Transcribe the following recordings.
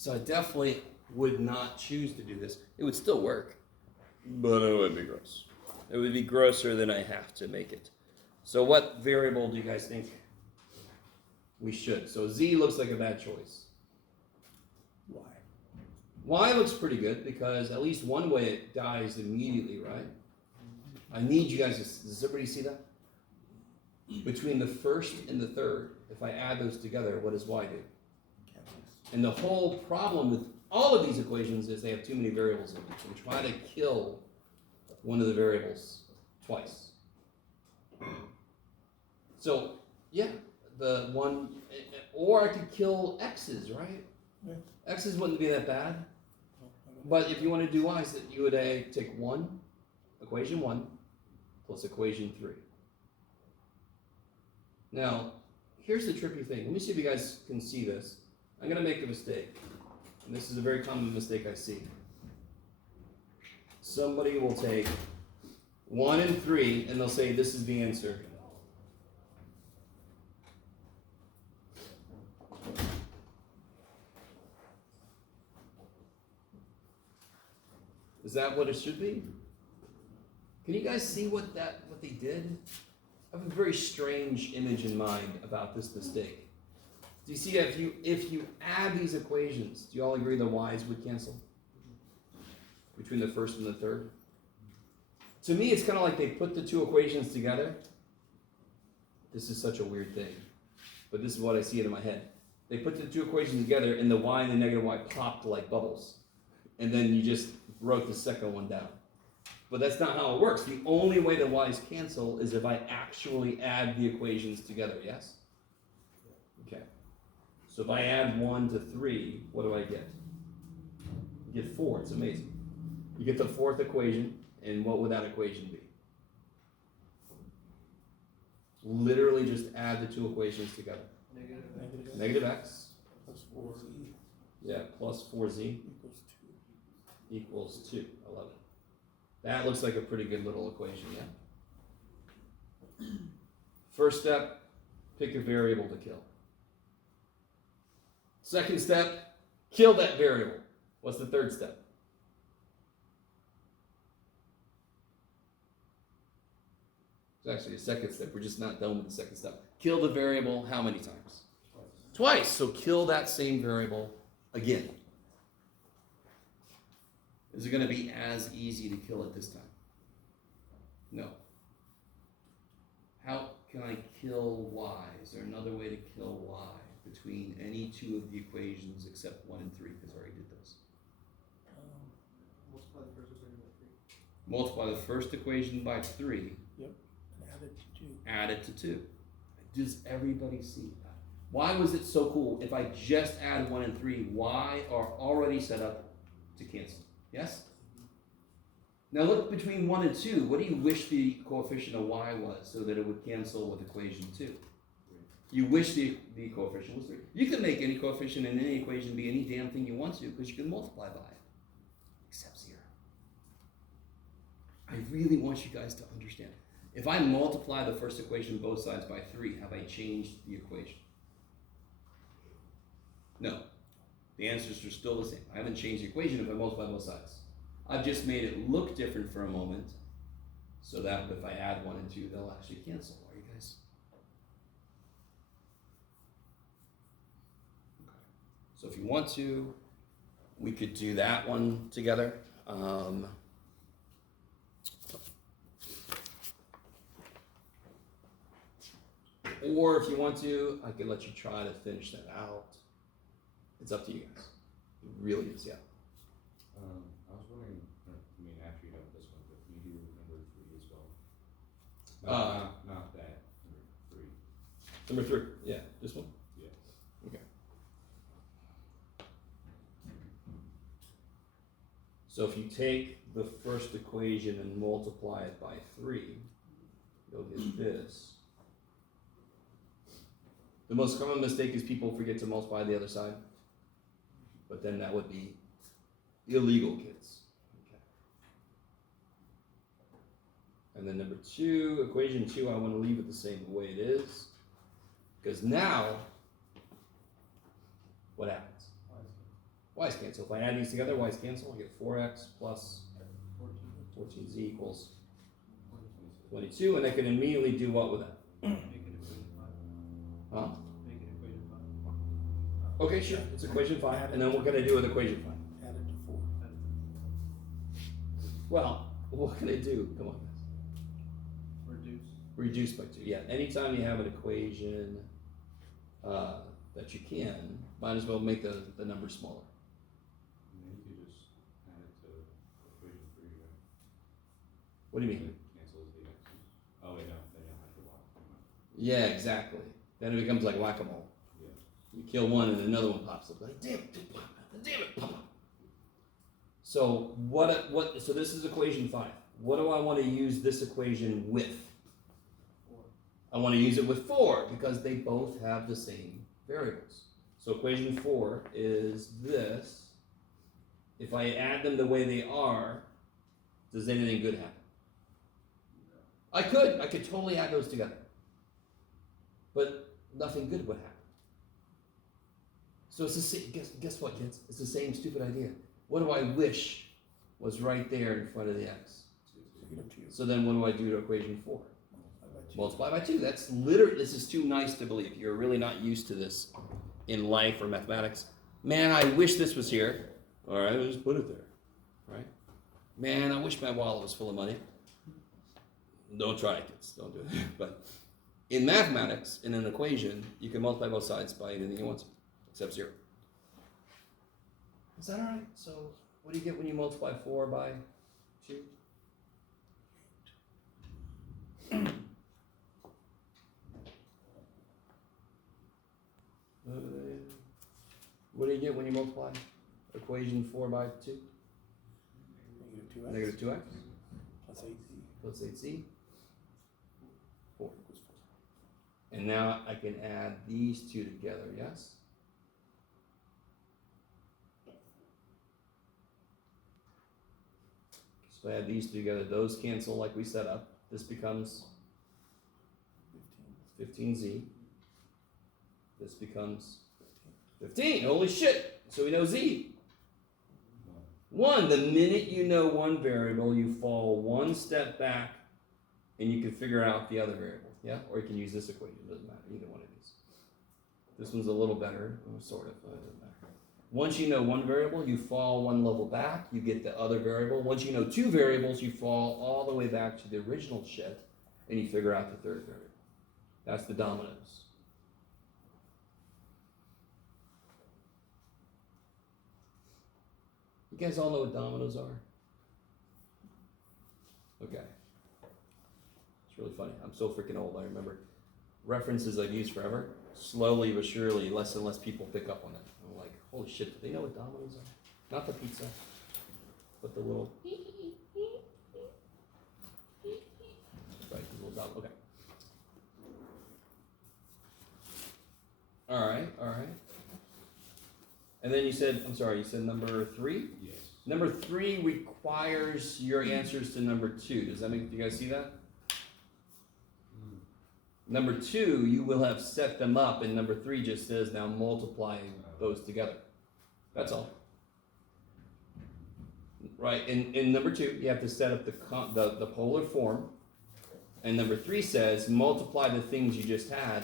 So I definitely would not choose to do this. It would still work, but it would be gross. It would be grosser than I have to make it. So what variable do you guys think we should? So Z looks like a bad choice. Y. Y looks pretty good because at least one way it dies immediately, right? I need you guys to, does everybody see that? Between the first and the third, if I add those together, what does Y do? And the whole problem with all of these equations is they have too many variables in them. So we try to kill one of the variables twice. So, yeah, the one, or I could kill x's, right? Yeah. X's wouldn't be that bad. But if you want to do y's, that you would take equation 1 plus equation 3. Now, here's the tricky thing. Let me see if you guys can see this. I'm going to make a mistake. And this is a very common mistake I see. Somebody will take 1 and 3 and they'll say this is the answer. Is that what it should be? Can you guys see what they did? I have a very strange image in mind about this mistake. Do you see that if you add these equations, do you all agree the y's would cancel? Between the first and the third? To me, it's kind of like they put the two equations together. This is such a weird thing, but this is what I see it in my head. They put the two equations together and the y and the negative y popped like bubbles. And then you just wrote the second one down. But that's not how it works. The only way the y's cancel is if I actually add the equations together, yes? Okay. So if I add 1 to 3, what do I get? You get 4. It's amazing. You get the fourth equation, and what would that equation be? Literally just add the two equations together. Negative x. Plus 4z Yeah, plus 4z equals 2. I love it. That looks like a pretty good little equation, yeah? First step, pick a variable to kill. Second step, kill that variable. What's the third step? It's actually a second step. We're just not done with the second step. Kill the variable how many times? Twice. So kill that same variable again. Is it going to be as easy to kill it this time? No. How can I kill y? Is there another way to kill y between any two of the equations except 1 and 3? Because I already did those. Multiply the first equation by 3. Yep. And add it to 2. Add it to 2. Does everybody see that? Why was it so cool? If I just add 1 and 3, y are already set up to cancel. Yes? Now look between 1 and 2. What do you wish the coefficient of y was so that it would cancel with equation 2? You wish the coefficient was 3. You can make any coefficient in any equation be any damn thing you want to because you can multiply by it. Except 0. I really want you guys to understand. If I multiply the first equation both sides by 3, have I changed the equation? No. The answers are still the same. I haven't changed the equation if I multiply both sides. I've just made it look different for a moment so that if I add 1 and 2, they'll actually cancel. Are you guys? Okay. So if you want to, we could do that one together. Or if you want to, I could let you try to finish that out. It's up to you guys. It really is, yeah. I was wondering, after you have this one, but can you do number 3 as well? Not that, number 3. Number 3, yeah, this one? Yeah. Okay. So if you take the first equation and multiply it by 3, you'll get this. The most common mistake is people forget to multiply the other side. But then that would be illegal, kids. Okay. And then number 2, equation 2, I want to leave it the same way it is. Because now, what happens? Y's cancel. If I add these together, Y's cancel, I get 4x plus 14z equals 22, and I can immediately do what with that? Huh? Okay, sure, it's equation 5, and then what can I do with equation 5? Add it to 4. Well, what can I do? Come on, guys. Reduce by 2. Yeah, anytime you have an equation that you can, might as well make the number smaller. And then you could just add it to equation 3, right? What do you mean? It cancels the x's. Oh wait, no, then you'll have to walk. Yeah, exactly. Then it becomes like whack-a-mole. Yeah. You kill one and another one pops up. Like, damn it, pop up. So so this is equation 5. What do I want to use this equation with? I want to use it with 4 because they both have the same variables. So equation 4 is this. If I add them the way they are, does anything good happen? I could totally add those together. But nothing good would happen. So it's the same, guess what, kids? It's the same stupid idea. What do I wish was right there in front of the x? -2. So then what do I do to equation 4? Multiply by 2. Multiply by 2. That's literally, this is too nice to believe. You're really not used to this in life or mathematics. Man, I wish this was here. All right, I'll just put it there. Right? Man, I wish my wallet was full of money. Don't try it, kids. Don't do it. But in mathematics, in an equation, you can multiply both sides by anything you want to, except 0. Is that all right? So what do you get when you multiply 4 by 2? What do you get when you multiply equation 4 by 2? -2x. Negative 2x Plus 8z. plus 8z. 4. And now I can add these two together, yes? So I add these two together, those cancel like we set up. This becomes 15z. This becomes 15. Holy shit! So we know z. 1. The minute you know one variable, you fall one step back and you can figure out the other variable. Yeah? Or you can use this equation. Doesn't matter. Either one of these. This one's a little better. Sort of. But it doesn't matter. Once you know one variable, you fall one level back. You get the other variable. Once you know two variables, you fall all the way back to the original shit and you figure out the third variable. That's the dominoes. You guys all know what dominoes are? Okay. It's really funny. I'm so freaking old. I remember references I've used forever. Slowly but surely, less and less people pick up on it. I'm like, holy shit, do they know what dominoes are? Not the pizza, but the little... Right, the little domino. Okay. All right. And then you said number 3? Yes. Number 3 requires your answers to number 2. Does that make, do you guys see that? Number 2, you will have set them up, and number 3 just says now multiply those together. That's all. Right, in number 2, you have to set up the polar form, and number 3 says multiply the things you just had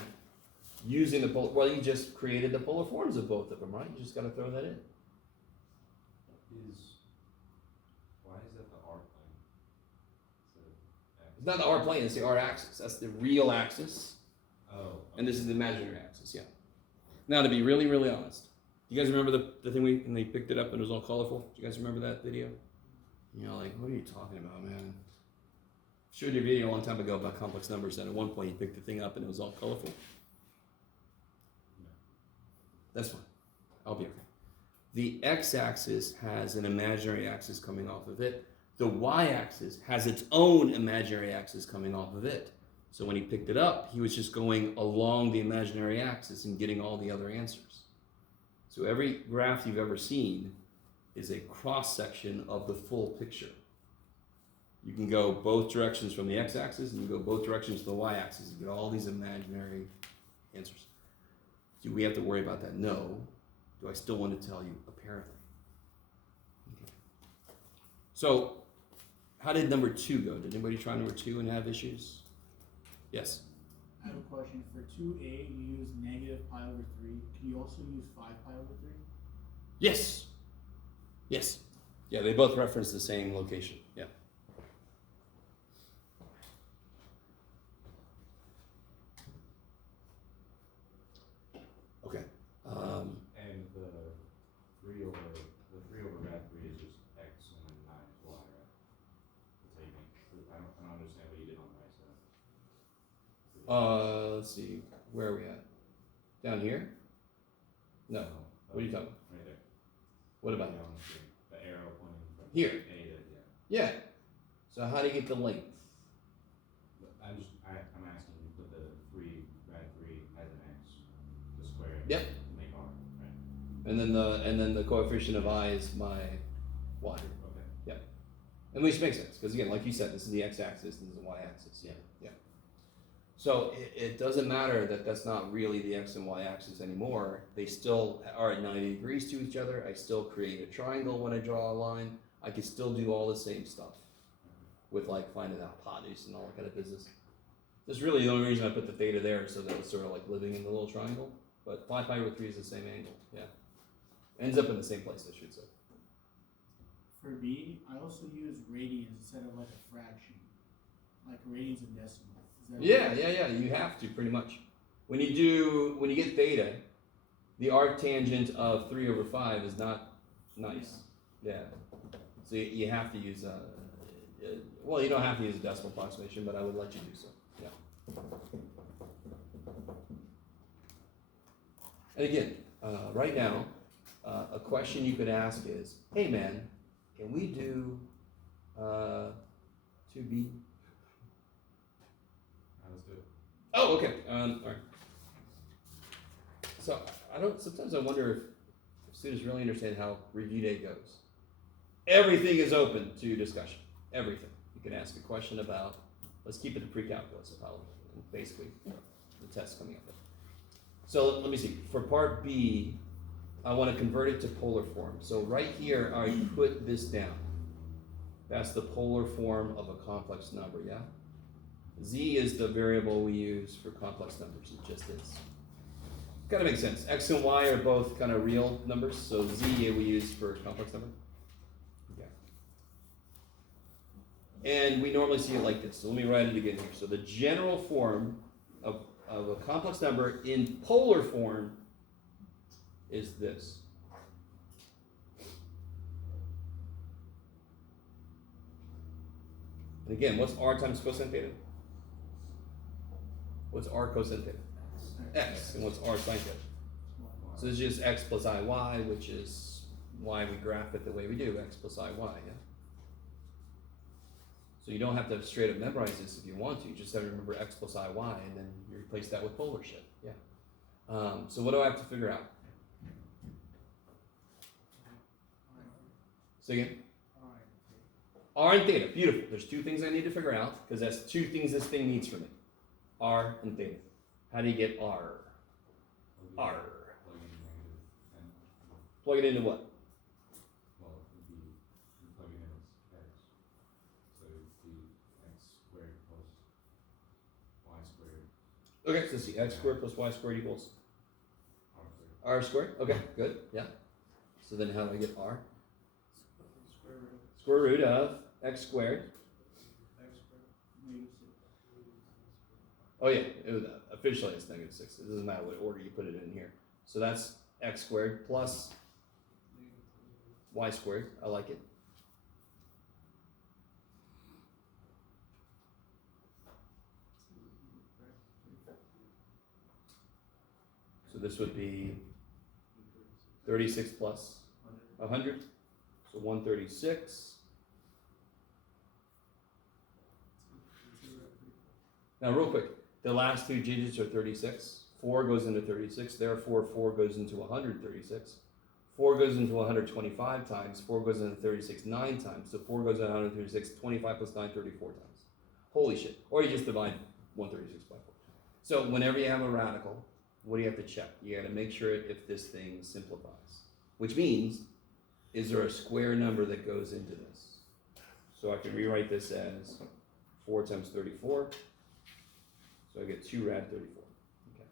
using the polar, well, you just created the polar forms of both of them, right? You just got to throw that in. Why is that the R plane? It's not the R plane, it's the R axis. That's the real axis. Oh. Okay. And this is the imaginary axis, yeah. Now, to be really, really honest, you guys remember the thing and they picked it up and it was all colorful? Do you guys remember that video? You know, like, what are you talking about, man? I showed you a video a long time ago about complex numbers, and at one point you picked the thing up and it was all colorful. That's fine. I'll be okay. The x-axis has an imaginary axis coming off of it. The y-axis has its own imaginary axis coming off of it. So when he picked it up, he was just going along the imaginary axis and getting all the other answers. So every graph you've ever seen is a cross-section of the full picture. You can go both directions from the x-axis and you go both directions to the y-axis. You get all these imaginary answers. Do we have to worry about that? No. Do I still want to tell you? Apparently. So, how did number 2 go? Did anybody try number 2 and have issues? Yes. I have a question. For 2A, you use negative pi over 3. Can you also use 5 pi over 3? Yes. Yes. Yeah, they both reference the same location. Yeah. Okay. And the three over rad 3 is just x and then 9 is y, right? That's how you make, I don't understand what you did on the right side. Let's see. Where are we at? Down here? No. What are you talking about? Right there. What about Yeah, on the screen. The arrow pointing from here? A to, yeah. Yeah. So how do you get the length? But I'm asking you put the rad 3 as an x, the square. Yep. To make r, right? And then the coefficient of I is my y. Okay. And which makes sense, because again, like you said, this is the x-axis, this is the y-axis. Yeah. So it doesn't matter that that's not really the x and y-axis anymore. They still are at 90 degrees to each other. I still create a triangle when I draw a line. I can still do all the same stuff with like finding out hypotenuse and all that kind of business. That's really the only reason I put the theta there, so that it's sort of like living in the little triangle. But 5 pi over 3 is the same angle. Yeah. Ends up in the same place, I should say. For B, I also use radians instead of like a fraction. Like radians and decimal. Is that Yeah. You have to pretty much. When you get theta, the arctangent of 3 over 5 is not nice. Yeah. So you have to use well, you don't have to use a decimal approximation, but I would let you do so. Yeah. And again, right now, a question you could ask is, hey man, can we do 2B? Let's do it. Oh, okay. All right. So sometimes I wonder if students really understand how review day goes. Everything is open to discussion. Everything. You can ask a question about, let's keep it to pre-calculus, probably, basically, the test coming up. So let me see. For part B, I want to convert it to polar form. So right here, I put this down. That's the polar form of a complex number, yeah? Z is the variable we use for complex numbers. It just is. Kind of makes sense. X and Y are both kind of real numbers, so Z we use for a complex number. Yeah. And we normally see it like this. So let me write it again here. So the general form of a complex number in polar form is this. And again, what's r times cosine theta? What's r cosine theta? X. And what's r sine theta? So it's just x plus iy, which is why we graph it the way we do, x plus iy, yeah? So you don't have to straight up memorize this if you want to. You just have to remember x plus iy, and then you replace that with polar shit, yeah. So what do I have to figure out? Say again? R and theta, beautiful. There's two things I need to figure out, because that's two things this thing needs from me. R and theta. How do you get R? R. Plug it into what? Well, it would be, you plug it in as x. So it would be x squared plus y squared, Okay, so let's see, x squared plus y squared equals r squared. r squared. Okay, good, yeah. So then how do I get R? Square root of x squared. Oh yeah, officially it's -6. It doesn't matter what order you put it in here. So that's x squared plus y squared. I like it. So this would be 36 plus 100. So 136. Now real quick, the last two digits are 36. 4 goes into 36, therefore 4 goes into 136. 4 goes into 125 times, 4 goes into 36 9 times, so 4 goes into 136, 25 plus 9, 34 times. Holy shit. Or you just divide 136 by 4. So whenever you have a radical, what do you have to check? You gotta make sure if this thing simplifies. Which means, is there a square number that goes into this? So I can rewrite this as 4 times 34. So I get 2 rad 34. Okay.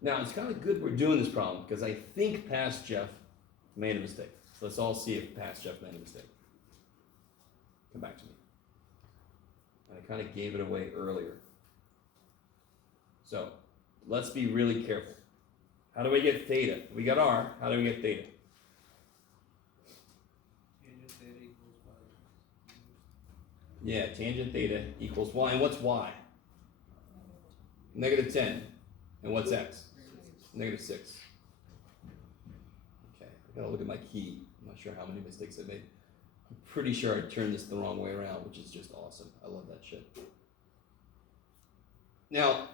Now it's kind of good we're doing this problem because I think past Jeff made a mistake. So let's all see if past Jeff made a mistake. Come back to me. And I kind of gave it away earlier. So let's be really careful. How do we get theta? We got R. How do we get theta? Yeah, tangent theta equals y. And what's y? Negative 10. And what's x? Negative 6. Okay, I gotta look at my key. I'm not sure how many mistakes I made. I'm pretty sure I turned this the wrong way around, which is just awesome. I love that shit. Now,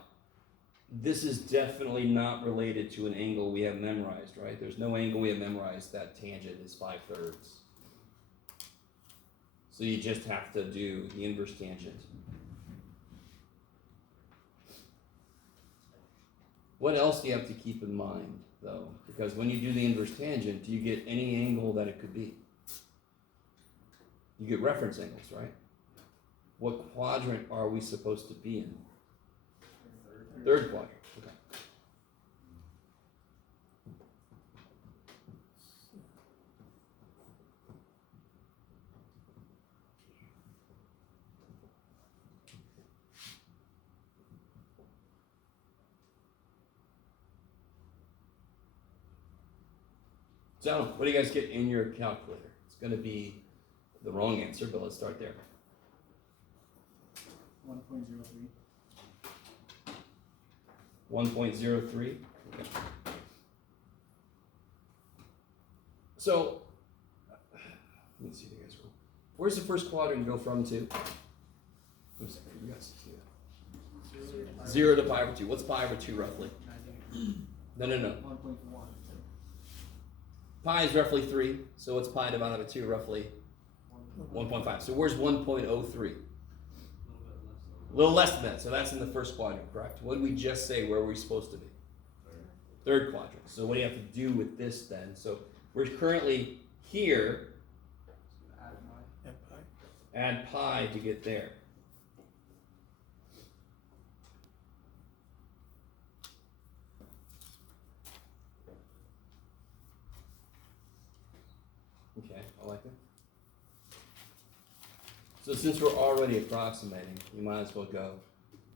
this is definitely not related to an angle we have memorized, right? There's no angle we have memorized that tangent is 5/3. So you just have to do the inverse tangent. What else do you have to keep in mind, though? Because when you do the inverse tangent, do you get any angle that it could be? You get reference angles, right? What quadrant are we supposed to be in? Third quadrant. Okay. So, what do you guys get in your calculator? It's going to be the wrong answer, but let's start there. 1.03. 1.03. Okay. So, let me see you guys roll. Where's the first quadrant go from to? Oops, you guys see that. 0 to pi over 2. What's pi over 2 roughly? No. 1.1. Pi is roughly 3. So what's pi divided by 2 roughly? 1.5. So where's 1.03? A little less than that. So that's in the first quadrant, correct? What did we just say where we're supposed to be? Third quadrant. So what do you have to do with this then? So we're currently here. Add pi to get there. Okay, I like it. So since we're already approximating, you might as well go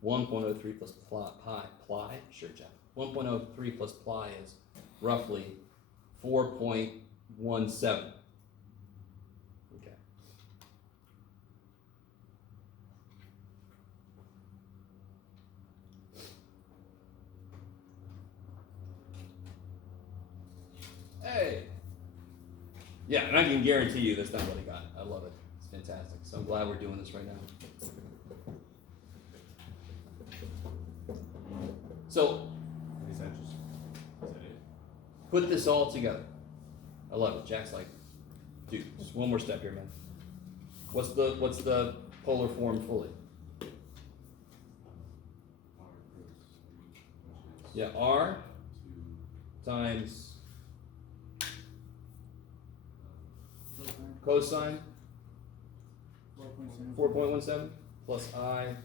1.03 plus pi, sure, Jeff. 1.03 plus pi is roughly 4.17. Okay. Hey! Yeah, and I can guarantee you that's not what I got. I love it. It's fantastic. So I'm glad we're doing this right now. So, Is that it? put this all together. I love it. Jack's like, dude, just one more step here, man. What's the polar form fully? Yeah, R times cosine 4.17 plus I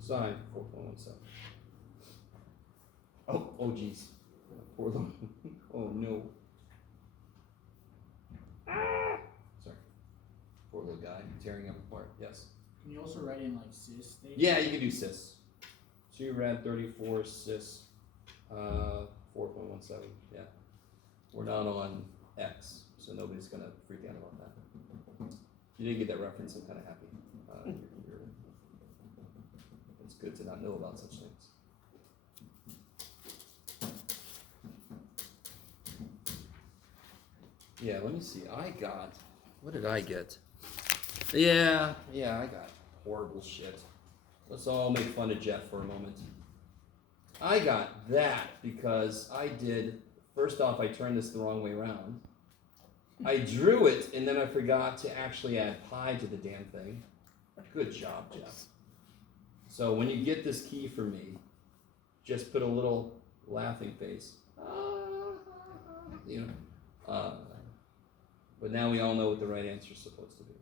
sine 4.17. Oh geez. Poor little, oh no. Ah! Sorry. Poor little guy tearing him apart. Yes. Can you also write in like cis theta? Yeah, you can do cis. 2 rad 34 cis 4.17. Yeah. We're not on X, so nobody's gonna freak out about that. If you didn't get that reference, I'm kind of happy. It's good to not know about such things. Yeah, let me see. What did I get? Yeah, I got horrible shit. Let's all make fun of Jeff for a moment. I got that because first off, I turned this the wrong way around. I drew it, and then I forgot to actually add pi to the damn thing. Good job, Jeff. So when you get this key from me, just put a little laughing face. But now we all know what the right answer is supposed to be.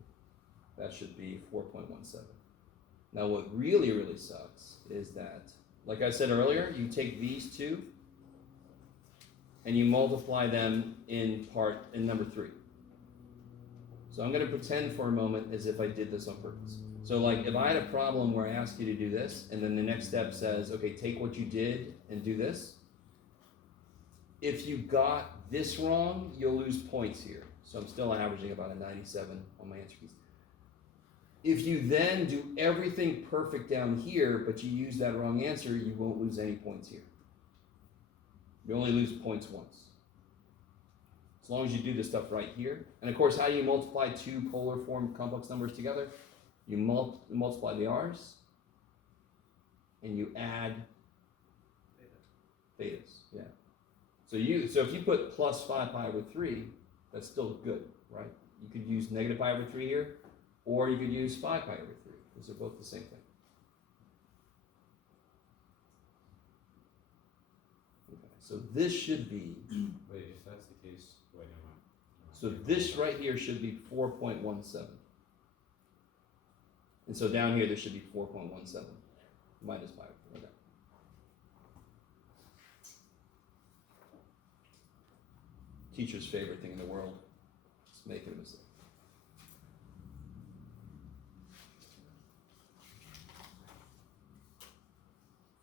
That should be 4.17. Now what really, really sucks is that, like I said earlier, you take these two and you multiply them in number 3. So I'm gonna pretend for a moment as if I did this on purpose. So like if I had a problem where I asked you to do this, and then the next step says, okay, take what you did and do this. If you got this wrong, you'll lose points here. So I'm still averaging about a 97 on my answer keys. If you then do everything perfect down here, but you use that wrong answer, you won't lose any points here. You only lose points once. As long as you do this stuff right here. And of course, how do you multiply two polar form complex numbers together? You multiply the r's, and you add thetas. Yeah. So if you put plus 5 pi over 3, that's still good, right? You could use negative pi over 3 here, or you could use 5 pi over 3. Those are both the same thing. Okay, so this should be, Wait, if that's the case, wait, never mind. so this right here should be 4.17. And so down here, there should be 4.17 minus pi over 3. Okay. Teacher's favorite thing in the world is making a mistake.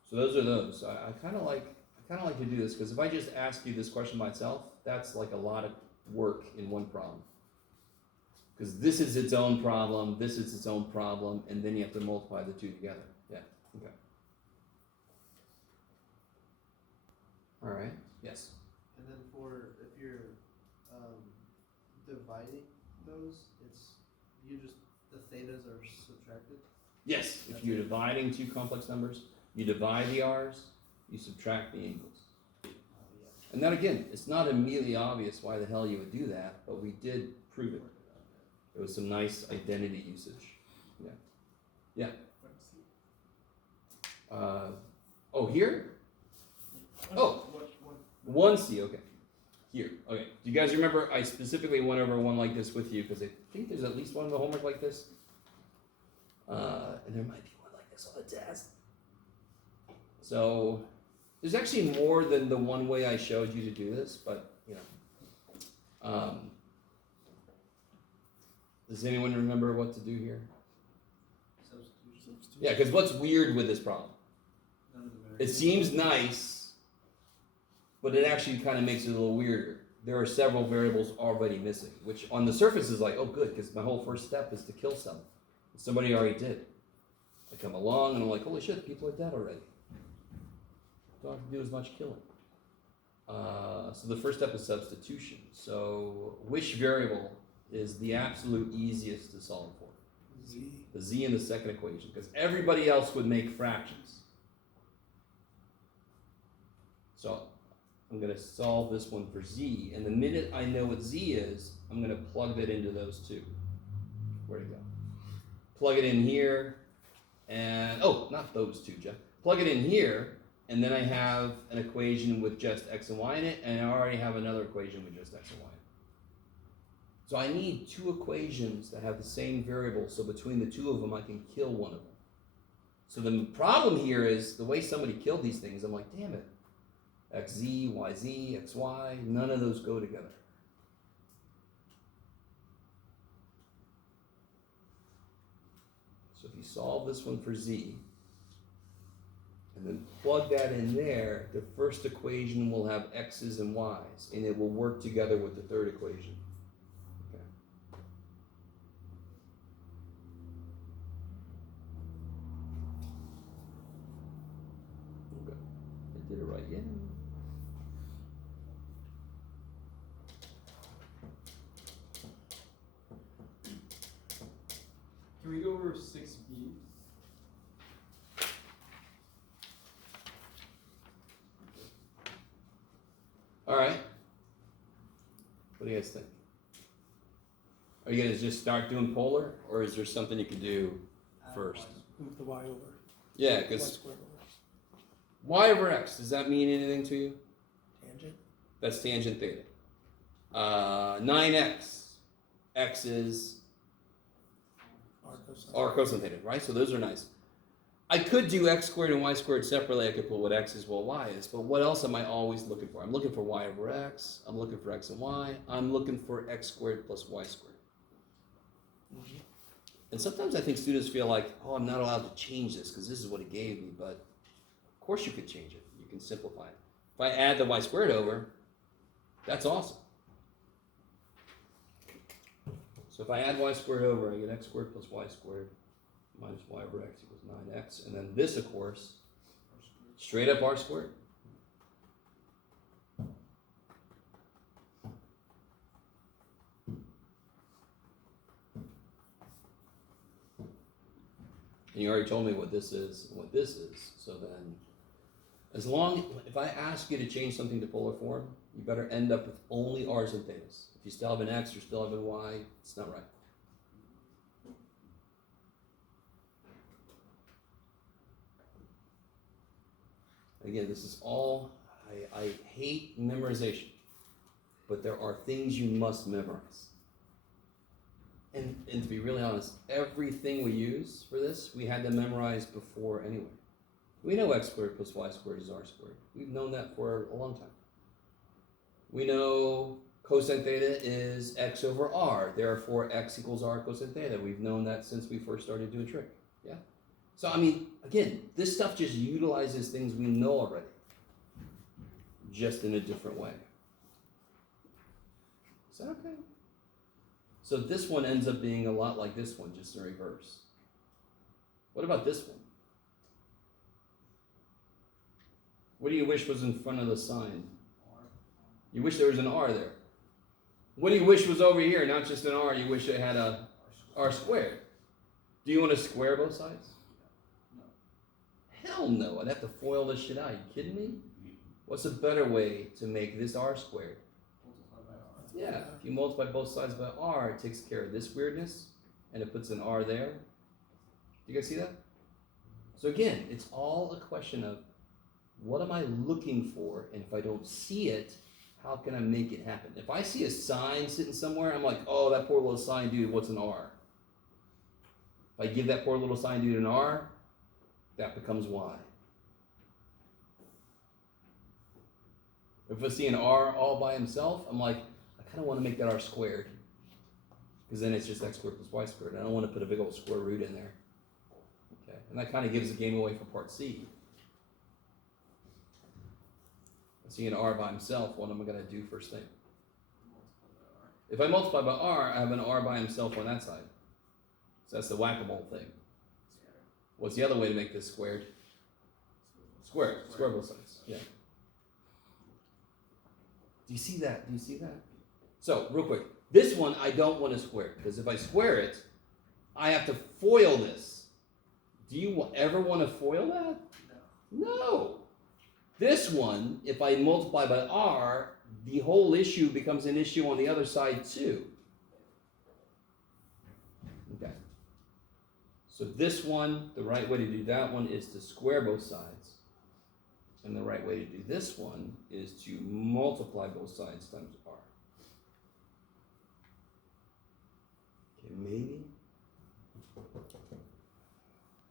So those are those. I kind of like to do this because if I just ask you this question myself, that's like a lot of work in one problem. Because this is its own problem, this is its own problem, and then you have to multiply the two together. Yeah. Okay. All right. Yes. And then if you're dividing those, the thetas are subtracted. Yes. If you're dividing two complex numbers, you divide the r's, you subtract the angles. And then again, it's not immediately obvious why the hell you would do that, but we did prove it. It was some nice identity usage. Yeah. Yeah. Oh, here? Oh, 1C, okay. Here, okay. Do you guys remember I specifically went over one like this with you because I think there's at least one of the homework like this. And there might be one like this on the test. So there's actually more than the one way I showed you to do this, but does anyone remember what to do here? Substitution. Yeah, because what's weird with this problem? None of the It variables. seems nice, but it actually kind of makes it a little weirder. There are several variables already missing, which on the surface is like, oh good, because my whole first step is to kill some. Somebody already did. I come along and I'm like, holy shit, people are dead already. Don't have to do as much killing. So the first step is substitution. So which variable is the absolute easiest to solve for? Z. The z in the second equation, because everybody else would make fractions. So I'm going to solve this one for z, and the minute I know what z is, I'm going to plug that into those two. Where'd it go? Plug it in here, and, oh, not those two, Jeff. Plug it in here, and then I have an equation with just x and y in it, and I already have another equation with just x and y. So I need two equations that have the same variable, so between the two of them, I can kill one of them. So the problem here is, the way somebody killed these things, I'm like, damn it. xz, yz, xy, none of those go together. So if you solve this one for z, and then plug that in there, the first equation will have x's and y's, and it will work together with the third equation. Okay. Okay. I did it right, yeah. Can we go over 6B? All right. What do you guys think? Are you gonna just start doing polar, or is there something you can do first? Move the y over. Yeah, Y because squared over. y over x, does that mean anything to you? Tangent. That's tangent theta. 9x. X is r cosine theta, right? So those are nice. I could do x squared and y squared separately. I could put what x is, what y is. But what else am I always looking for? I'm looking for y over x. I'm looking for x and y. I'm looking for x squared plus y squared. And sometimes I think students feel like, oh, I'm not allowed to change this because this is what it gave me. But of course you could change it. You can simplify it. If I add the y squared over, that's awesome. So if I add y squared over, I get x squared plus y squared minus y over x equals 9x. And then this, of course, straight up r squared. And you already told me what this is and what this is. So then, if I ask you to change something to polar form, you better end up with only r's and thetas. If you still have an x or still have an y, it's not right. Again, this is all, I hate memorization, but there are things you must memorize. And to be really honest, everything we use for this, we had to memorize before anyway. We know x squared plus y squared is r squared. We've known that for a long time. We know cosine theta is x over r, therefore x equals r cosine theta. We've known that since we first started doing trig. Yeah? So, I mean, again, this stuff just utilizes things we know already, just in a different way. Is that okay? So this one ends up being a lot like this one, just in reverse. What about this one? What do you wish was in front of the sign? You wish there was an R there. What do you wish was over here, not just an R? You wish it had a R squared. Do you want to square both sides? No. Hell no, I'd have to FOIL this shit out. Are you kidding me? What's a better way to make this R squared? Multiply by r. Yeah, if you multiply both sides by R, it takes care of this weirdness, and it puts an R there. Do you guys see that? So again, it's all a question of, what am I looking for? And if I don't see it, how can I make it happen? If I see a sign sitting somewhere, I'm like, oh, that poor little sign dude, what's an R? If I give that poor little sign dude an R, that becomes Y. If I see an R all by himself, I'm like, I kind of want to make that R squared. Because then it's just x squared plus y squared. I don't want to put a big old square root in there. Okay, and that kind of gives the game away for part C. I see an R by himself, what am I going to do first thing? If I multiply by R, I have an R by himself on that side. So that's the whack-a-mole thing. What's the other way to make this squared? Square both sides, yeah. Do you see that? Do you see that? So, real quick, this one I don't want to square, because if I square it, I have to FOIL this. Do you ever want to FOIL that? No. This one, if I multiply by R, the whole issue becomes an issue on the other side too. Okay. So this one, the right way to do that one is to square both sides. And the right way to do this one is to multiply both sides times R. Okay, maybe.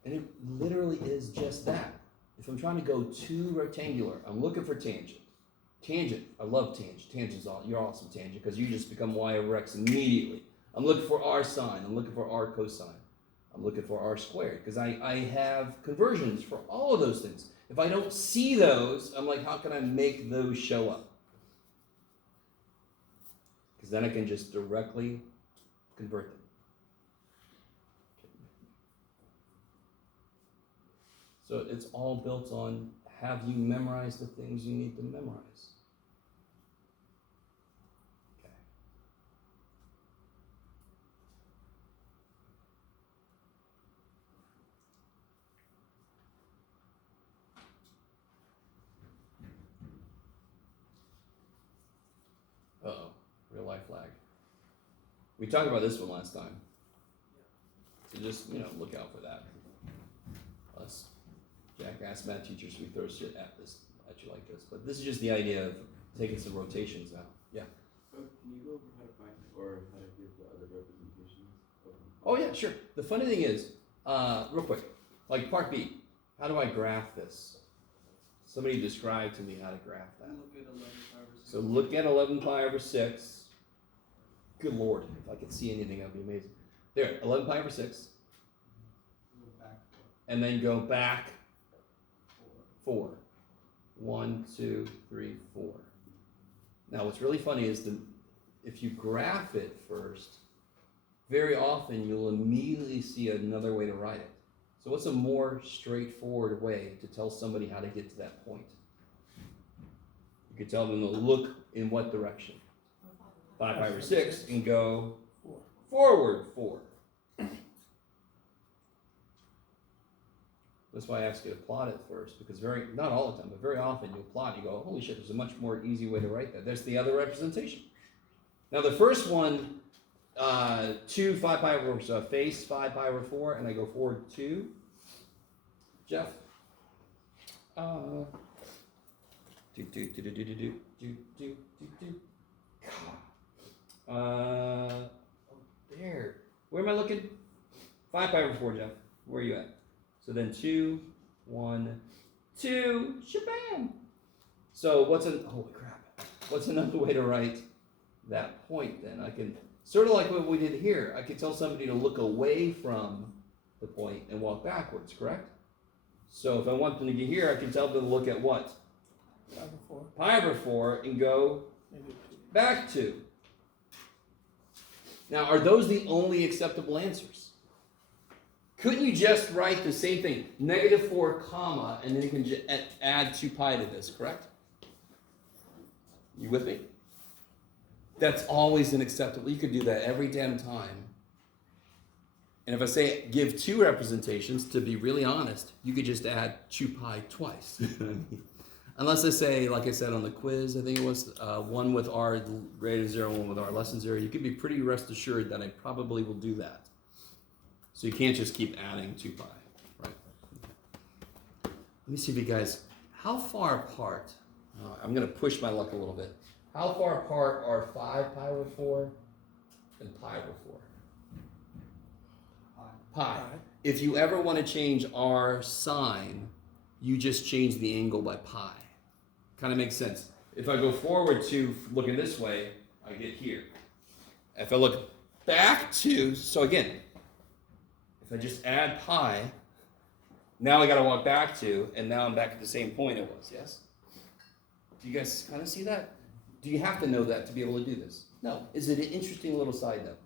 And it literally is just that. If I'm trying to go too rectangular, I'm looking for tangent. Tangent, I love tangent. Tangent's all, you're awesome, tangent, because you just become y over x immediately. I'm looking for r sine. I'm looking for r cosine. I'm looking for r squared, because I have conversions for all of those things. If I don't see those, I'm like, how can I make those show up? Because then I can just directly convert them. So it's all built on, have you memorized the things you need to memorize? Okay. Uh-oh, real life lag. We talked about this one last time. So just, look out for that. Us jackass math teachers, we throw shit at you like this. But this is just the idea of taking some rotations out. Yeah. So can you Oh yeah, sure. The funny thing is, real quick, like part B, how do I graph this? Somebody describe to me how to graph that. Look at 11 pi over 6. So look at 11 pi over 6. Good Lord, if I could see anything, that'd be amazing. There, 11 pi over 6. Go back 4. And then go back 4. 1, 2, 3, 4. Now what's really funny is if you graph it first, very often you'll immediately see another way to write it. So what's a more straightforward way to tell somebody how to get to that point? You could tell them to look in what direction? 5 pi over 6 and go 4. forward 4. That's why I ask you to plot it first, because not all the time, but very often you'll plot and you go, holy shit, there's a much more easy way to write that. There's the other representation. Now the first one, 2 5 pi over, so face 5 pi over 4, and I go forward 2. Jeff? There. Where am I looking? 5 pi over 4, Jeff. Where are you at? So then 2, 1, 2, shabam! So holy crap. What's another way to write that point then? I can, sort of like what we did here, I could tell somebody to look away from the point and walk backwards, correct? So if I want them to get here, I can tell them to look at what? Pi over 4. Pi over 4 and go Negative 2. back 2. Now, are those the only acceptable answers? Couldn't you just write the same thing, negative 4 comma, and then you can add 2 pi to this, correct? You with me? That's always an acceptable. You could do that every damn time. And if I say give 2 representations, to be really honest, you could just add 2 pi twice. Unless I say, like I said on the quiz, I think it was 1 with r greater than 0, 1 with r less than 0. You could be pretty rest assured that I probably will do that. So you can't just keep adding 2 pi, right? Let me see if you guys, how far apart, I'm going to push my luck a little bit. How far apart are 5 pi over 4 and pi over 4? Pi. Pi. If you ever want to change r sign, you just change the angle by pi. Kind of makes sense. If I go forward to looking this way, I get here. If I look back to, so again, if I just add pi, now I got to walk back to, and now I'm back at the same point it was, yes? Do you guys kind of see that? Do you have to know that to be able to do this? No. Is it an interesting little side note?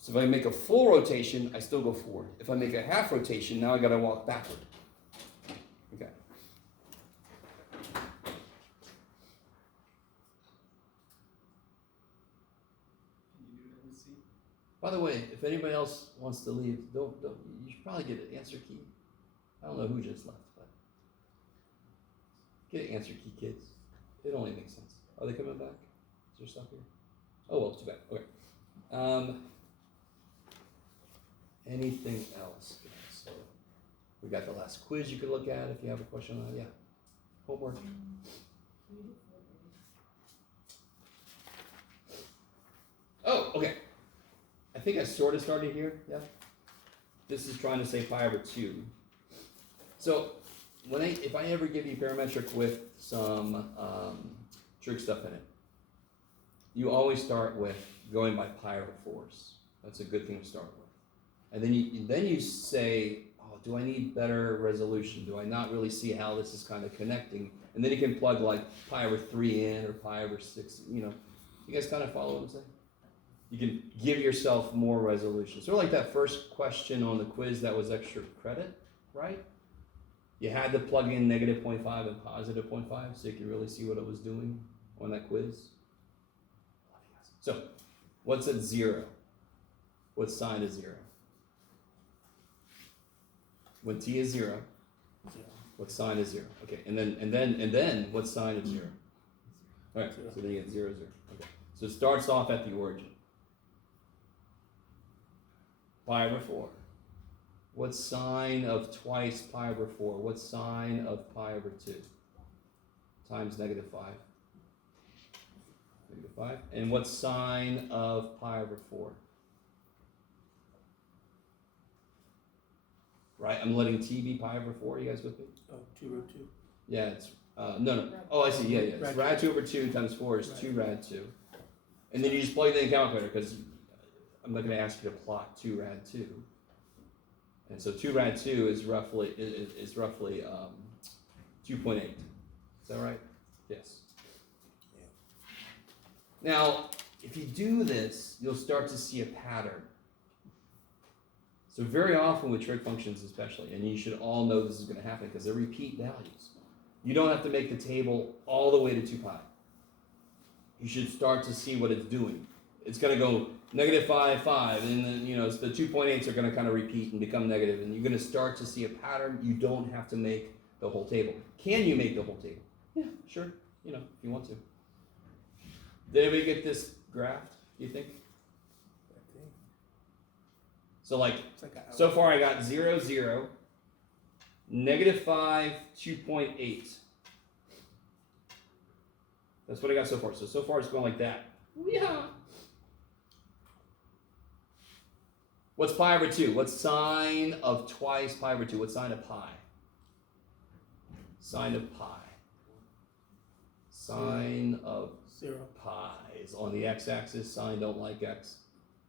So if I make a full rotation, I still go forward. If I make a half rotation, now I got to walk backward. Okay. Can you do it? Let me see. By the way, if anybody else wants to leave, don't. You should probably get an answer key. I don't know who just left, but get an answer key, kids. It only makes sense. Are they coming back? Is there stuff here? Oh well, too bad. Okay. Anything else? So we got the last quiz you could look at if you have a question on it. Yeah. Homework. Oh, okay. I think I sort of started here. Yeah. This is trying to say pi over 2. So if I ever give you parametric with some trig stuff in it, you always start with going by pi over 4s. That's a good thing to start with. And then you say, oh, do I need better resolution? Do I not really see how this is kind of connecting? And then you can plug like pi over 3 in or pi over 6. You guys kind of follow what I'm saying? You can give yourself more resolution. Sort of like that first question on the quiz that was extra credit, right? You had to plug in negative 0.5 and positive 0.5 so you could really see what it was doing on that quiz. So, what's at 0? What sign is 0? When t is 0, 0. what sign is 0? Okay, and then what sign is 0? All right, so then you get 0, 0. Okay, so it starts off at the origin. Pi over 4. What sign of twice pi over 4? What sign of pi over 2? Times negative 5. Negative 5. And what sign of pi over 4? right? I'm letting t be pi over 4. You guys with me? Oh, 2 root 2. Yeah, it's, no. Oh, I see, yeah. It's Rad rad 2 over 2 times 4 is Right. 2 rad 2. And then you just plug it in the calculator, because I'm not gonna ask you to plot 2 rad 2. And so 2 rad 2 is roughly, 2.8. Is that right? Yes. Now, if you do this, you'll start to see a pattern. So very often with trig functions especially, and you should all know this is going to happen because they're repeat values. You don't have to make the table all the way to 2 pi. You should start to see what it's doing. It's going to go -5, 5, and then, you know, the 2.8s are going to kind of repeat and become negative, and you're going to start to see a pattern. You don't have to make the whole table. Can you make the whole table? Yeah, sure, you know, if you want to. Did anybody get this graph, do you think? I think. So like, It's like a so far I got 0, 0, -5, 2.8. That's what I got so far. So far it's going like that. Yeah. What's pi over 2? What's sine of twice pi over 2? What's sine of pi? Sine of pi. Sine of 0. pi is on the x-axis. Sine don't like x.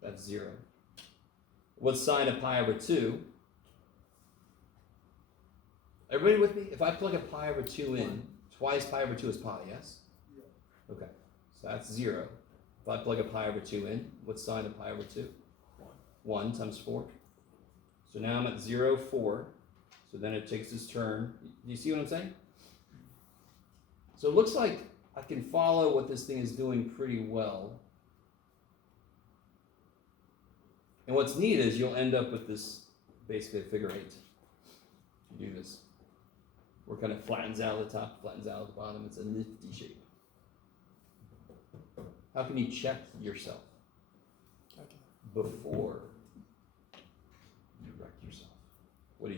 That's 0. What's sine of pi over 2? Everybody with me? If I plug a pi over 2 in, twice pi over 2 is pi, yes? Yeah. Okay, so that's 0. If I plug a pi over 2 in, what's sine of pi over 2? 1 times 4. So now I'm at 0, 4. So then it takes this turn. Do you see what I'm saying? So it looks like I can follow what this thing is doing pretty well. And what's neat is you'll end up with this, basically a figure 8. If you do this. Where it kind of flattens out at the top, flattens out at the bottom. It's a nifty shape. How can you check yourself Okay. before you wreck yourself? What do?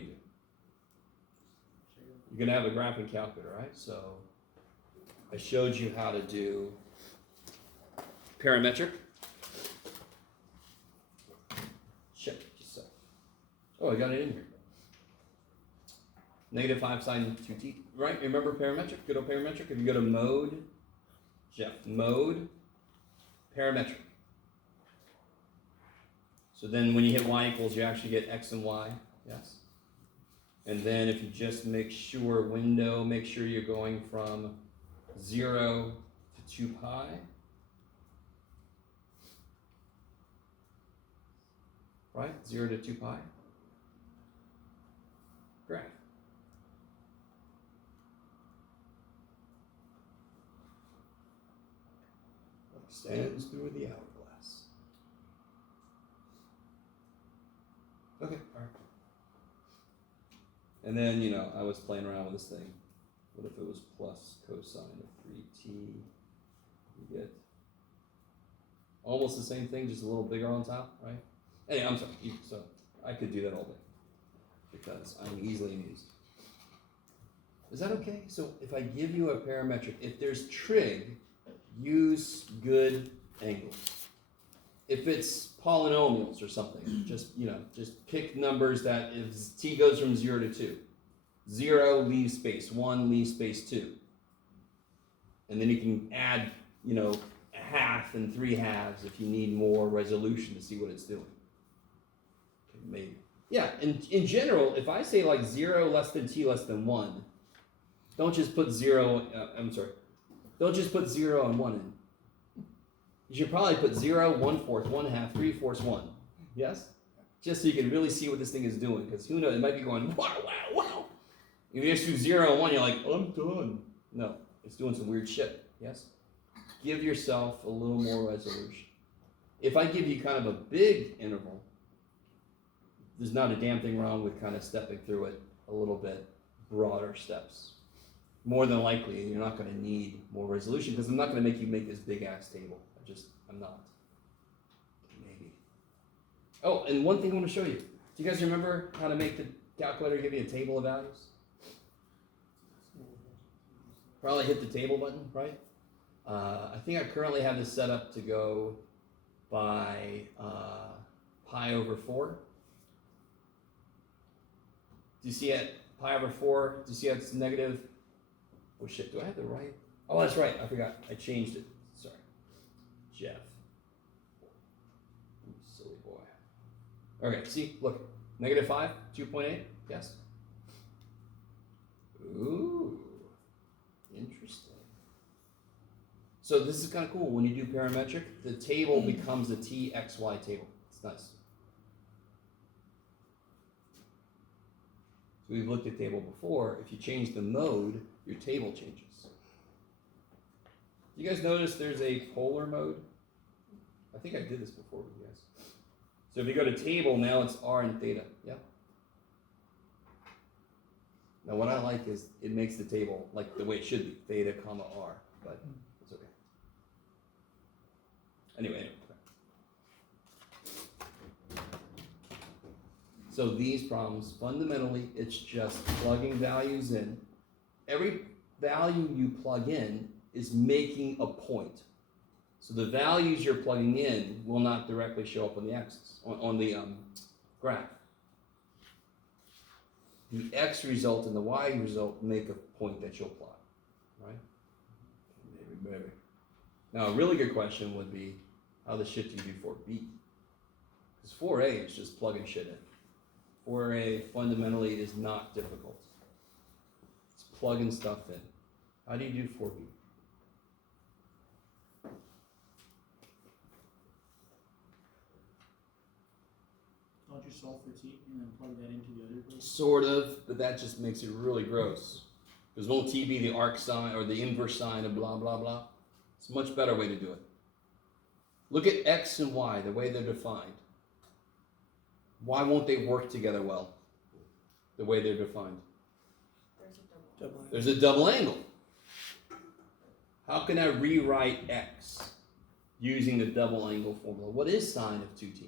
You're gonna have a graphing calculator, right? So I showed you how to do parametric. Check yourself. Oh, I got it in here. -5 sine 2t, right? Remember parametric? Good old parametric. If you go to mode, Jeff, mode, parametric. So then when you hit y equals, you actually get x and y, yes? And then if you just make sure, window, make sure you're going from 0 to 2 pi. Right? 0 to 2 pi. Graph. Extends through the hourglass. Okay, alright. And then, you know, I was playing around with this thing. What if it was plus cosine of 3t? You get almost the same thing, just a little bigger on top, right? Anyway, I'm sorry. So I could do that all day because I'm easily amused. Is that okay? So if I give you a parametric, if there's trig, use good angles. If it's polynomials or something, just, you know, just pick numbers that if t goes from 0 to 2. 0, leave space. 1, leave space 2. And then you can add, you know, a half and 3 halves if you need more resolution to see what it's doing. Okay, maybe. Yeah, and in general, if I say like 0 less than t less than 1, don't just put 0, don't just put 0 and 1 in. You should probably put 0, 1/4, 1/2, 3/4, 1. Yes? Just so you can really see what this thing is doing, because who knows, it might be going, wow, wow, wow. If you just do 0 and 1, you're like, I'm done. No, it's doing some weird shit. Yes? Give yourself a little more resolution. If I give you kind of a big interval, there's not a damn thing wrong with kind of stepping through it a little bit broader steps. More than likely, you're not going to need more resolution because I'm not going to make you make this big ass table. I'm not. Maybe. Oh, and one thing I want to show you. Do you guys remember how to make the calculator give you a table of values? Probably hit the table button, right? I think I currently have this set up to go by pi over 4. Do you see at pi over 4? Do you see it's negative? Oh shit, do I have the right? Oh, that's right. I forgot. I changed it. Sorry. Jeff. You silly boy. Okay, see, look. Negative 5, 2.8. Yes? Ooh. Interesting. So this is kind of cool. When you do parametric, the table becomes a TXY table. It's nice. So we've looked at table before. If you change the mode, your table changes. You guys notice there's a polar mode? I think I did this before with you guys. So if you go to table, now it's R and theta. Yeah? Now what I like is it makes the table like the way it should be, theta comma R, but it's okay. Anyway. So these problems, fundamentally, it's just plugging values in. Every value you plug in is making a point. So the values you're plugging in will not directly show up on the axis, on the graph. The X result and the Y result make a point that you'll plot, right? Maybe. Now a really good question would be, how the shit do you do 4B? Because 4A is just plugging shit in. 4A fundamentally is not difficult. It's plugging stuff in. How do you do 4B? Don't you solve for t and then plug that into the other place? Sort of, but that just makes it really gross. Because won't t be the arc sine or the inverse sine of blah, blah, blah? It's a much better way to do it. Look at x and y, the way they're defined. Why won't they work together well, the way they're defined? Double. There's a double angle. How can I rewrite x using the double angle formula? What is sine of 2t?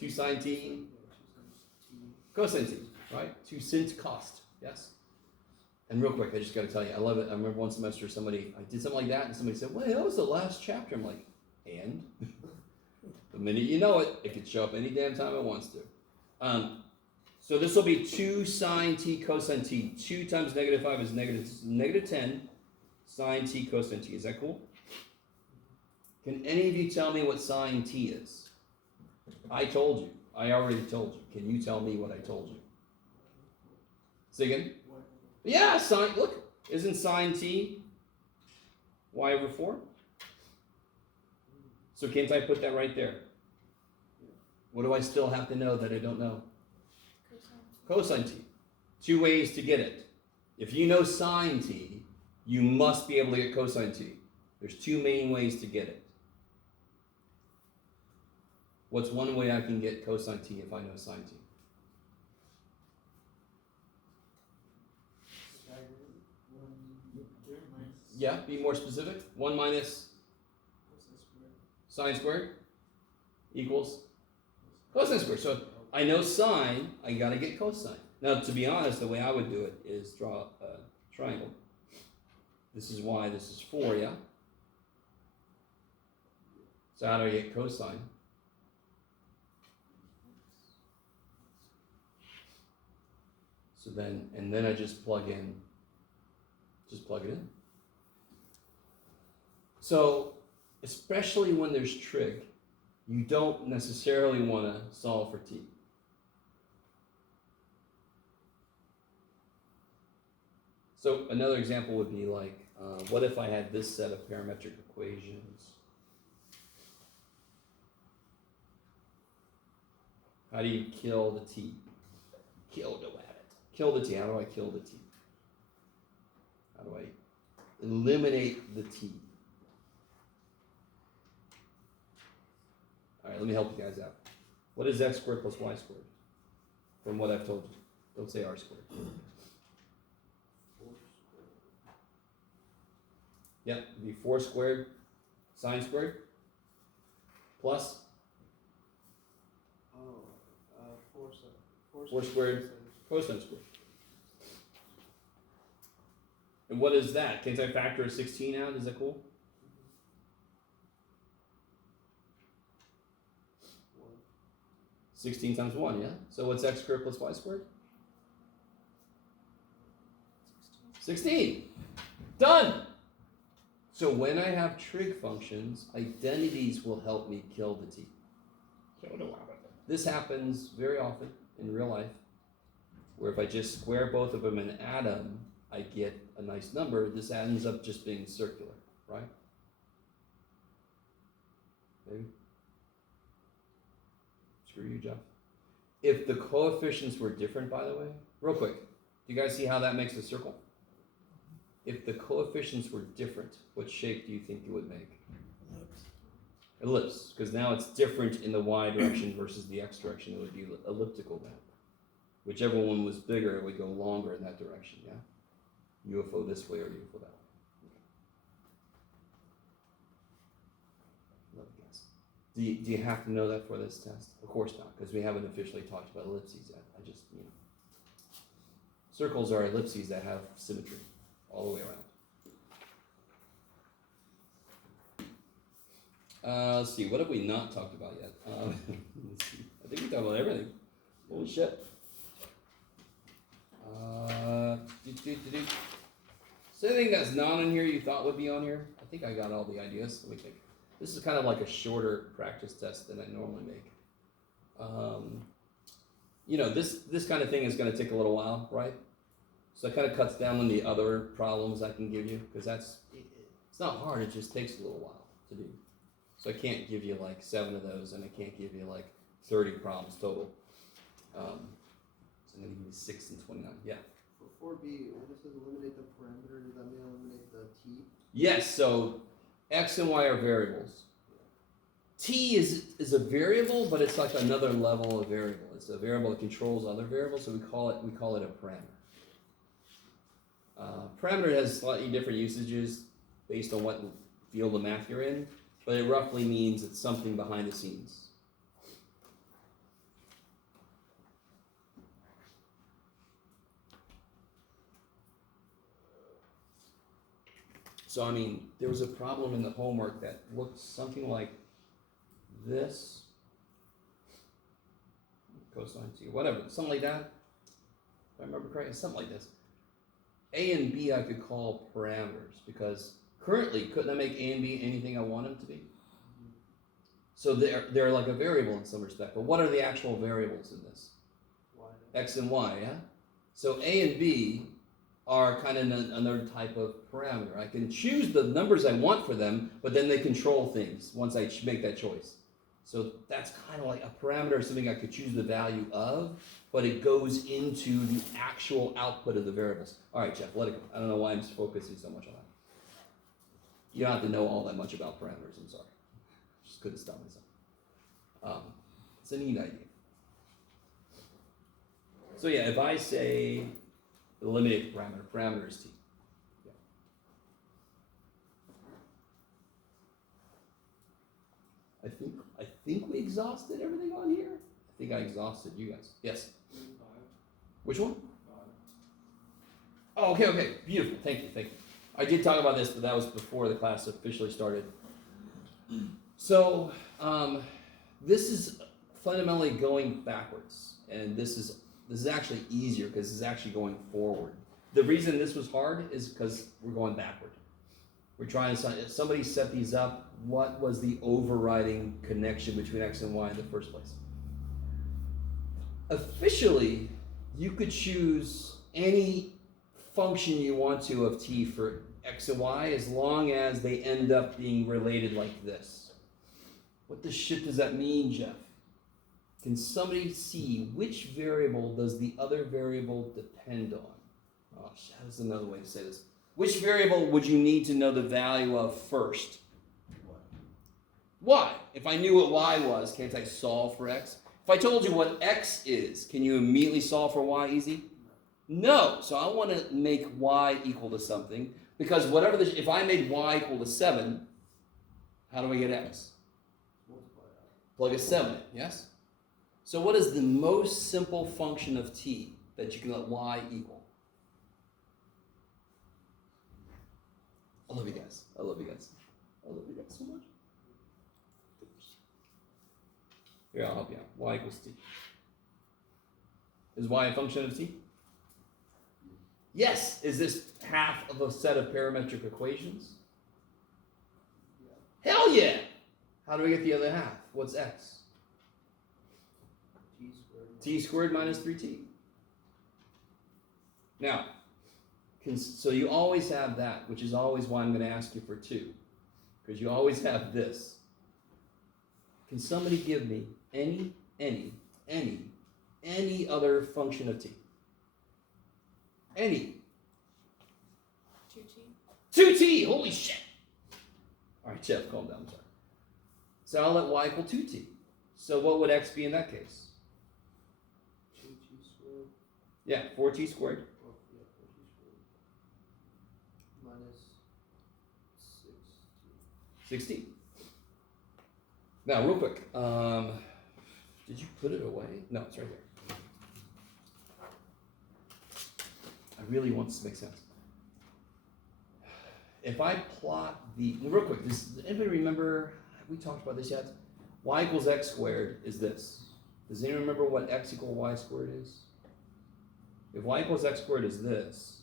2 sine t, cosine t, right? 2 sin cost, yes? And real quick, I just gotta tell you, I love it. I remember one semester I did something like that, and somebody said, well, that was the last chapter. I'm like, and? The minute you know it, it could show up any damn time it wants to. So this will be 2 sine t cosine t. 2 times negative 5 is negative 10 sine t cosine t. Is that cool? Can any of you tell me what sine t is? I told you. I already told you. Can you tell me what I told you? Say again? Yeah, sine. Look, isn't sine t y over 4? So can't I put that right there? What do I still have to know that I don't know? Cosine t. 2 ways to get it. If you know sine t, you must be able to get cosine t. There's 2 main ways to get it. What's one way I can get cosine t if I know sine t? Yeah, be more specific. 1 minus sine squared equals cosine squared. So I know sine, I gotta get cosine. Now, to be honest, the way I would do it is draw a triangle. This is y, this is 4, yeah? So how do I get cosine? So then, and then I just plug it in. So, especially when there's trig, you don't necessarily want to solve for t. So another example would be like, what if I had this set of parametric equations? How do you kill the t? Kill the t. How do I kill the t? How do I eliminate the t? All right, let me help you guys out. What is x squared plus y squared? From what I've told you. Don't say r squared. Yeah, it'd be 4 squared sine squared plus 4 squared cosine squared. And what is that? Can't I factor a 16 out? Is that cool? 16 times 1, yeah? So what's x squared plus y squared? 16. Done! So when I have trig functions, identities will help me kill the t. This happens very often in real life, where if I just square both of them and add them, I get a nice number. This ends up just being circular, right? Maybe? Screw you, Jeff. If the coefficients were different, by the way, real quick, do you guys see how that makes a circle? If the coefficients were different, what shape do you think it would make? Ellipse, because now it's different in the y direction versus the x direction. It would be elliptical then. Whichever one was bigger, it would go longer in that direction, yeah? UFO this way or UFO that way. Love you guys. Do you have to know that for this test? Of course not, because we haven't officially talked about ellipses yet. I just, Circles are ellipses that have symmetry all the way around. Let's see, what have we not talked about yet? Let's see. I think we talked about everything. Holy shit. So anything that's not in here you thought would be on here? I think I got all the ideas. Let me think. This is kind of like a shorter practice test than I normally make. This kind of thing is going to take a little while, right? So it kind of cuts down on the other problems I can give you, because it's not hard, it just takes a little while to do. So I can't give you like 7 of those, and I can't give you like 30 problems total. So I'm going to give you 6 and 29, yeah. For 4B, when it says eliminate the parameter, does that mean eliminate the t? Yes, so x and y are variables. T is a variable, but it's like another level of variable. It's a variable that controls other variables, so we call it a parameter. Parameter has slightly different usages based on what field of math you're in, but it roughly means it's something behind the scenes. So, there was a problem in the homework that looked something like this. Cosine t, whatever, something like that. If I remember correctly, something like this. A and B I could call parameters, because currently, couldn't I make A and B anything I want them to be? So they're like a variable in some respect, but what are the actual variables in this? Y. X and Y, yeah? So A and B are kind of another type of parameter. I can choose the numbers I want for them, but then they control things once I make that choice. So that's kind of like a parameter is something I could choose the value of, but it goes into the actual output of the variables. All right, Jeff, let it go. I don't know why I'm focusing so much on that. You don't have to know all that much about parameters, I'm sorry. Just couldn't stop myself. It's a neat idea. So yeah, if I say eliminate parameter is t. Yeah. I think we exhausted everything on here. I think I exhausted you guys. Yes. 5. Which one? 5. Oh, okay. Beautiful. Thank you. I did talk about this, but that was before the class officially started. So, this is fundamentally going backwards, and this is actually easier because this is actually going forward. The reason this was hard is because we're going backward. We're trying to, somebody set these up. What was the overriding connection between x and y in the first place? Officially, you could choose any function you want to of t for x and y as long as they end up being related like this. What the shit does that mean, Jeff? Can somebody see which variable does the other variable depend on? Oh, shit, that's another way to say this. Which variable would you need to know the value of first? Y. If I knew what y was, can't I solve for x? If I told you what x is, can you immediately solve for y easy? No. So I want to make y equal to something, because whatever if I made y equal to 7, how do I get x? Plug a 7 in, yes? So what is the most simple function of t that you can let y equal? I love you guys. I love you guys so much. Here, I'll help you out. Y equals t. Is y a function of t? Yes. Is this half of a set of parametric equations? Hell yeah! How do we get the other half? What's x? T squared. T squared minus 3t. Now, so you always have that, which is always why I'm going to ask you for 2. Because you always have this. Can somebody give me any other function of t? Any. 2t. 2t! Holy shit! Alright, Jeff, calm down, I'm sorry. So I'll let y equal 2t. So what would x be in that case? 2t squared. Yeah, 4t squared. Well, yeah, 4t squared. Minus 6t. 16. Now, real quick, did you put it away? No, it's right here. I really want this to make sense. If I plot real quick, does anybody remember, have we talked about this yet? Y equals x squared is this. Does anyone remember what x equal y squared is? If y equals x squared is this,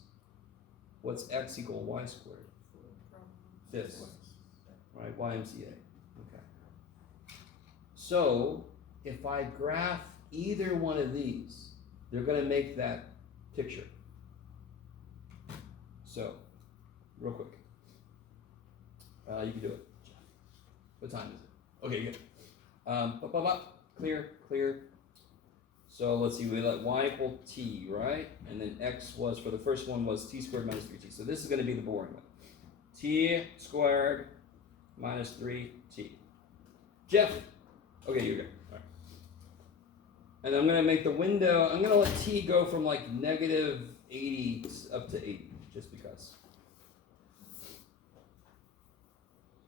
what's x equal y squared? This, right? YMCA. Okay. So if I graph either one of these, they're going to make that picture. So, real quick, you can do it. What time is it? Okay, good. Clear. So let's see, we let y equal t, right? And then x was, for the first one, was t squared minus 3t. So this is going to be the boring one. T squared minus 3t. Jeff, okay, you're good. All right. And I'm going to make the window, I'm going to let t go from like negative 80 up to 80, just because.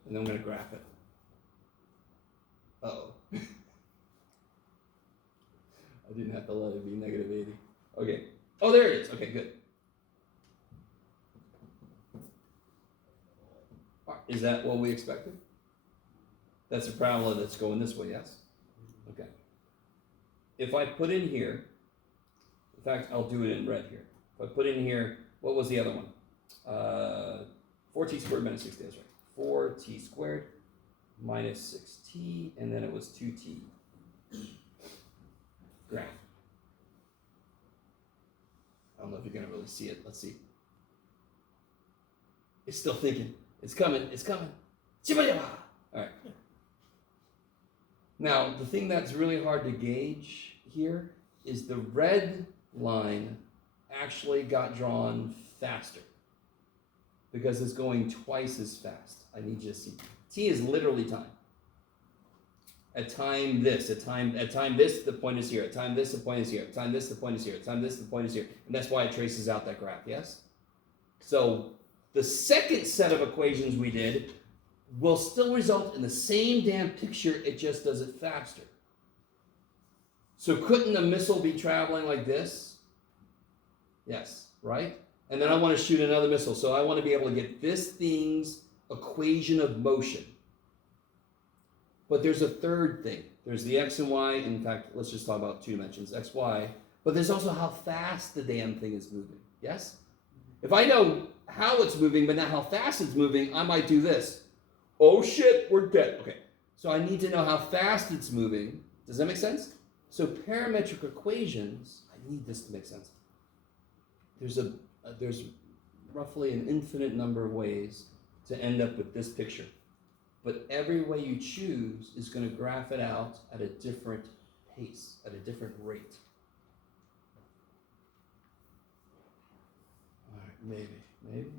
And then I'm going to graph it. Uh-oh. I didn't have to let it be negative 80. Okay. Oh, there it is. Okay, good. Is that what we expected? That's a parabola that's going this way, yes? Okay. If I put in here, in fact, I'll do it in red here. If I put in here, what was the other one? 4t squared minus 6t, that's right. 4t squared minus 6t, and then it was 2t. Graph. I don't know if you're going to really see it. Let's see. It's still thinking. It's coming. All right. Now, the thing that's really hard to gauge here is the red line actually got drawn faster because it's going twice as fast. I need you to see. T is literally time. At time this, the point is here. At time this, the point is here. At time this, the point is here. At time this, the point is here. And that's why it traces out that graph, yes? So the second set of equations we did will still result in the same damn picture, it just does it faster. So couldn't a missile be traveling like this? Yes, right? And then I want to shoot another missile. So I want to be able to get this thing's equation of motion. But there's a third thing. There's the x and y. In fact, let's just talk about 2 dimensions, x, y. But there's also how fast the damn thing is moving. Yes? If I know how it's moving, but not how fast it's moving, I might do this. Oh shit, we're dead. Okay. So I need to know how fast it's moving. Does that make sense? So parametric equations, I need this to make sense. There's roughly an infinite number of ways to end up with this picture. But every way you choose is going to graph it out at a different pace, at a different rate. All right, maybe.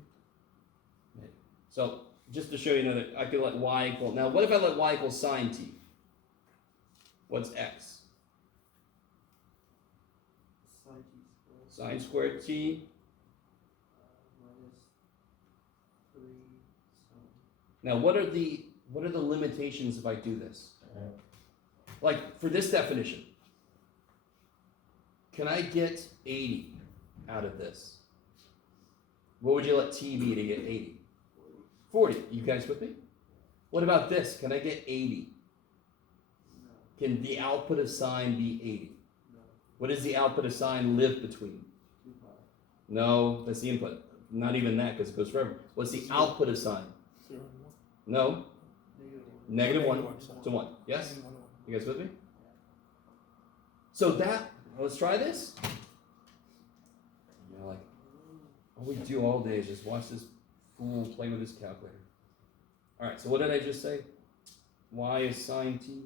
So just to show you another, I could let y equal, now what if I let y equal sine t? What's x? Sine t squared. Sine squared t. Minus 3 sine. Now what are the limitations if I do this? Like for this definition, can I get 80 out of this? What would you let t be to get 80? 40. You guys with me? What about this? Can I get 80? No. Can the output of sine be 80? No. What does the output of sine live between? 2 pi. No, that's the input. Not even that, because it goes forever. What's the output of sine? 0 and 1. No, Negative 1. negative 1 so to 1. Yes? Negative 1 to 1. You guys with me? So that, let's try this. You're like, all we do all day is just watch this fool play with his calculator. All right, so what did I just say? Y is sine t.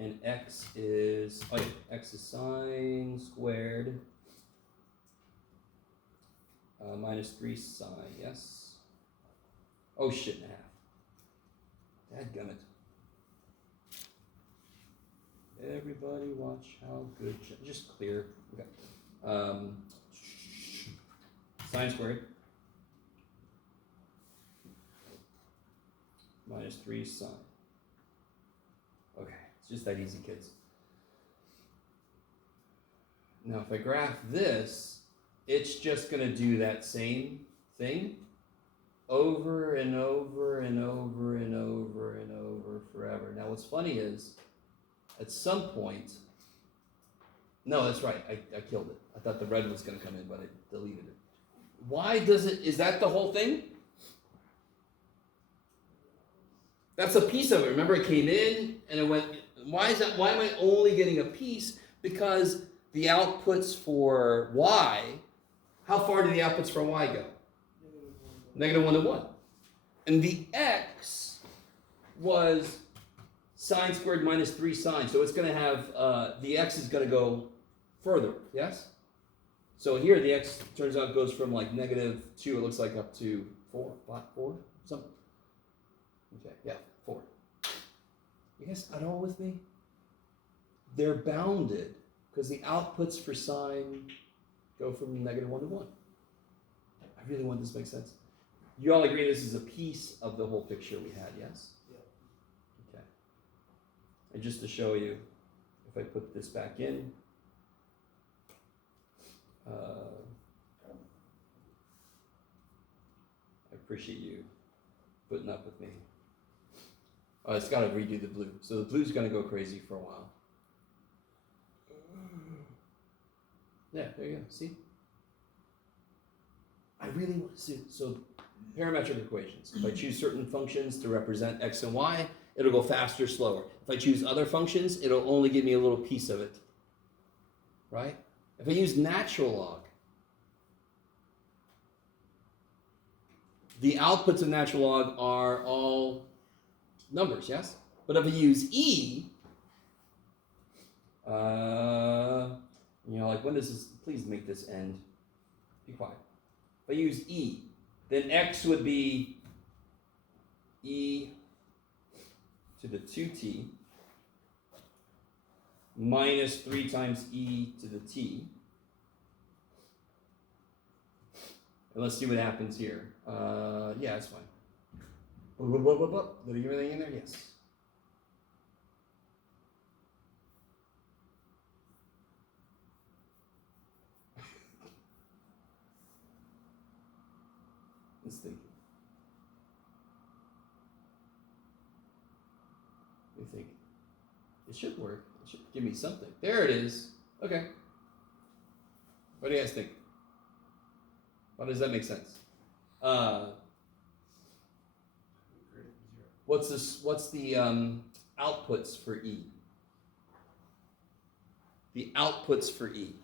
And x is, oh yeah, x is sine squared minus 3 sine, yes? Oh shit and a half. Dadgummit. Everybody watch how good, just clear. Okay. Sine squared minus 3 sine. Okay, it's just that easy, kids. Now if I graph this, it's just gonna do that same thing over and over and over and over and over forever. Now what's funny is, at some point, no, that's right, I killed it. I thought the red was gonna come in, but I deleted it. Why does it, is that the whole thing? That's a piece of it. Remember, it came in and it went, why is that, why am I only getting a piece? Because the outputs for y, how far do the outputs for y go? Negative 1 to 1. And the x was sine squared minus 3 sine. So it's going to have, the x is going to go further, yes? So here the x turns out goes from like negative 2, it looks like up to 4, something. Okay, yeah, 4. You guys at all with me? They're bounded because the outputs for sine go from negative 1 to 1. I really want this to make sense. You all agree this is a piece of the whole picture we had, yes? Yeah. Okay. And just to show you, if I put this back in, I appreciate you putting up with me. It's got to redo the blue. So the blue's going to go crazy for a while. Yeah, there you go. See? I really want to see. So parametric equations. If I choose certain functions to represent x and y, it'll go faster, slower. If I choose other functions, it'll only give me a little piece of it. Right? If I use natural log, the outputs of natural log are all numbers, yes? But if I use e, like when does this, please make this end. Be quiet. If I use e, then x would be e to the 2t minus 3 times e to the t. And let's see what happens here. Yeah, that's fine. Did I get everything in there? Yes. Let's think. Let me think. It should work. It should give me something. There it is. Okay. What do you guys think? How does that make sense? What's this? What's the outputs for E? The outputs for E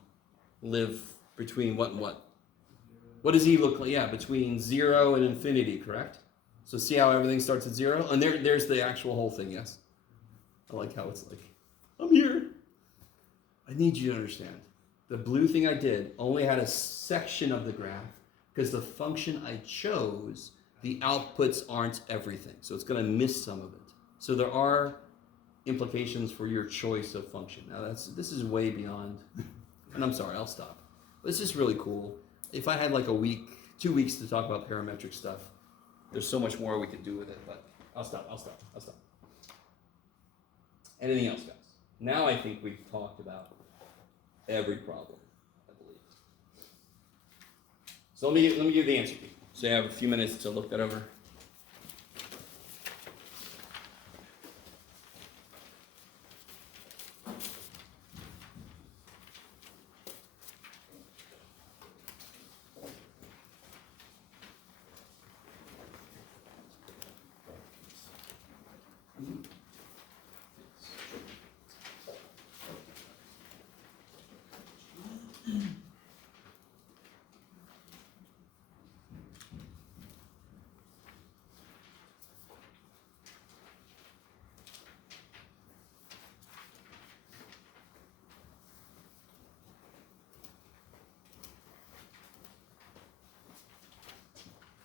live between what and what? What does E look like? Yeah, between 0 and infinity, correct? So see how everything starts at 0? And there's the actual whole thing, yes? I like how it's like, I'm here. I need you to understand. The blue thing I did only had a section of the graph because the function I chose, the outputs aren't everything. So it's going to miss some of it. So there are implications for your choice of function. Now this is way beyond, and I'm sorry, I'll stop. This is really cool. If I had like a week, 2 weeks to talk about parametric stuff, there's so much more we could do with it, but I'll stop. Anything else, guys? Now I think we've talked about every problem, I believe. So let me give the answer, people. So you have a few minutes to look that over.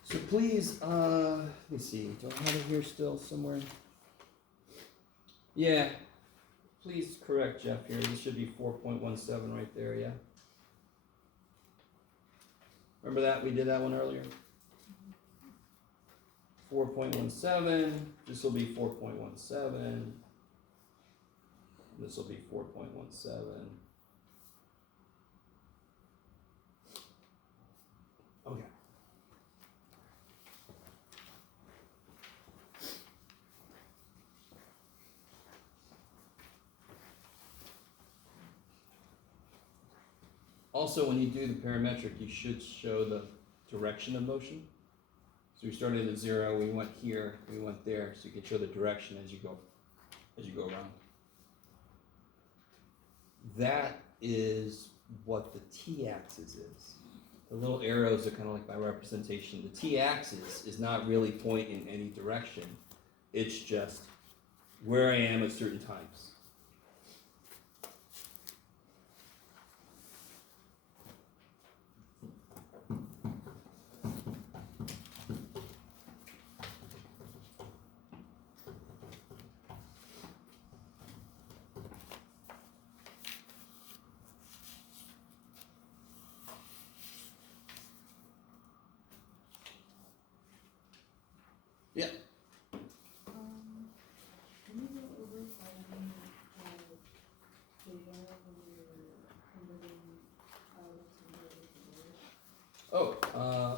So please, let me see, do I have it here still somewhere? Yeah, please correct Jeff here, this should be 4.17 right there, yeah? Remember that, we did that one earlier? 4.17, this will be 4.17. This will be 4.17. Okay. Also, when you do the parametric, you should show the direction of motion. So we started at 0, we went here, we went there, so you can show the direction as you go around. That is what the t-axis is. The little arrows are kind of like my representation. The t-axis is not really point in any direction. It's just where I am at certain times. Yeah. Can you go over finding data when you're converting rectangle into board? Oh,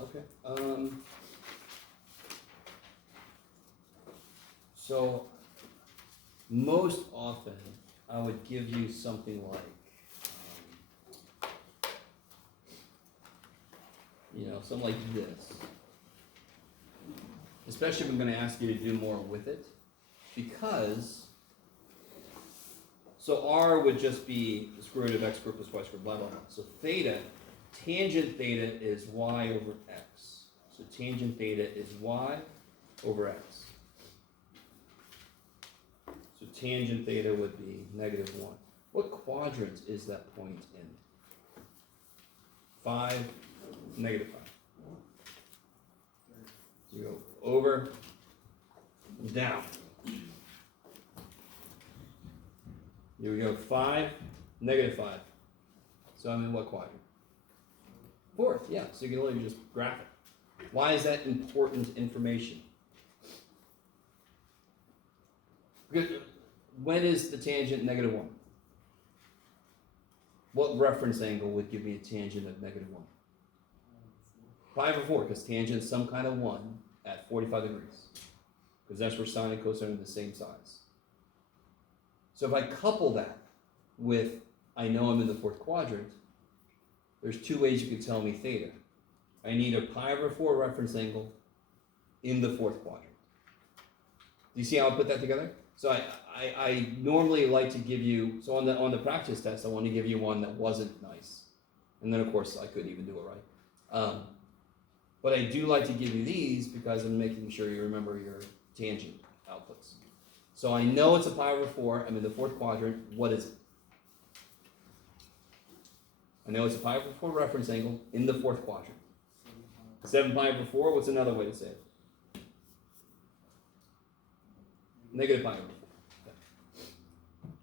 okay. So most often I would give you something like, something like this. Especially if I'm going to ask you to do more with it, because, so R would just be the square root of x squared plus y squared, blah, blah, blah. So theta, tangent theta is y over x. So tangent theta is y over x. So tangent theta would be -1. What quadrant is that point in? 5, -5. So you go over, down. Here we go, 5, -5. So I'm in what quadrant? 4th, yeah. So you can literally just graph it. Why is that important information? Because when is the tangent -1? What reference angle would give me a tangent of -1? 5 or 4, because tangent is some kind of 1 at 45 degrees. Because that's where sine and cosine are the same size. So if I couple that with, I know I'm in the 4th quadrant, there's 2 ways you can tell me theta. I need a pi over 4 reference angle in the 4th quadrant. Do you see how I put that together? So I normally like to give you, so on the practice test, I want to give you one that wasn't nice. And then of course I couldn't even do it right. But I do like to give you these because I'm making sure you remember your tangent outputs. So I know it's a pi over 4, I'm in the 4th quadrant, what is it? I know it's a pi over 4 reference angle in the 4th quadrant. 7 pi over 4, what's another way to say it? -pi over 4. Okay.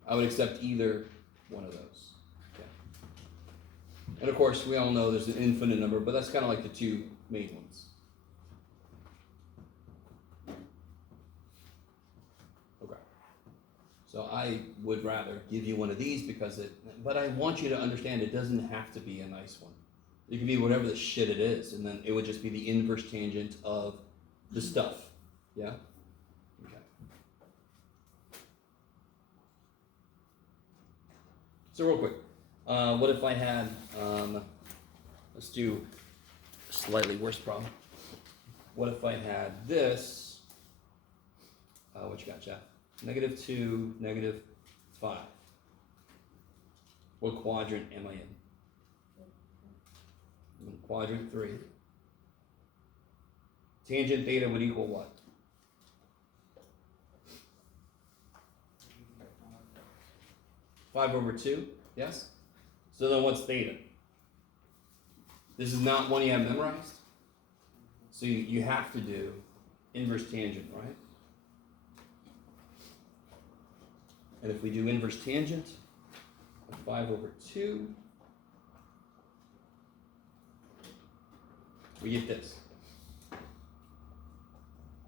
I would accept either one of those. Okay. And of course, we all know there's an infinite number, but that's kind of like the 2 main ones. Okay. So I would rather give you one of these because but I want you to understand it doesn't have to be a nice one. It can be whatever the shit it is, and then it would just be the inverse tangent of the stuff. Yeah? Okay. So real quick, what if I had, let's do a slightly worse problem. What if I had this, what you got, Jeff? -2, -5. What quadrant am I in? I'm in quadrant 3. Tangent theta would equal what? Five over 2, yes? So then what's theta? This is not one you have memorized? So you have to do inverse tangent, right? And if we do inverse tangent of 5 over 2, we get this.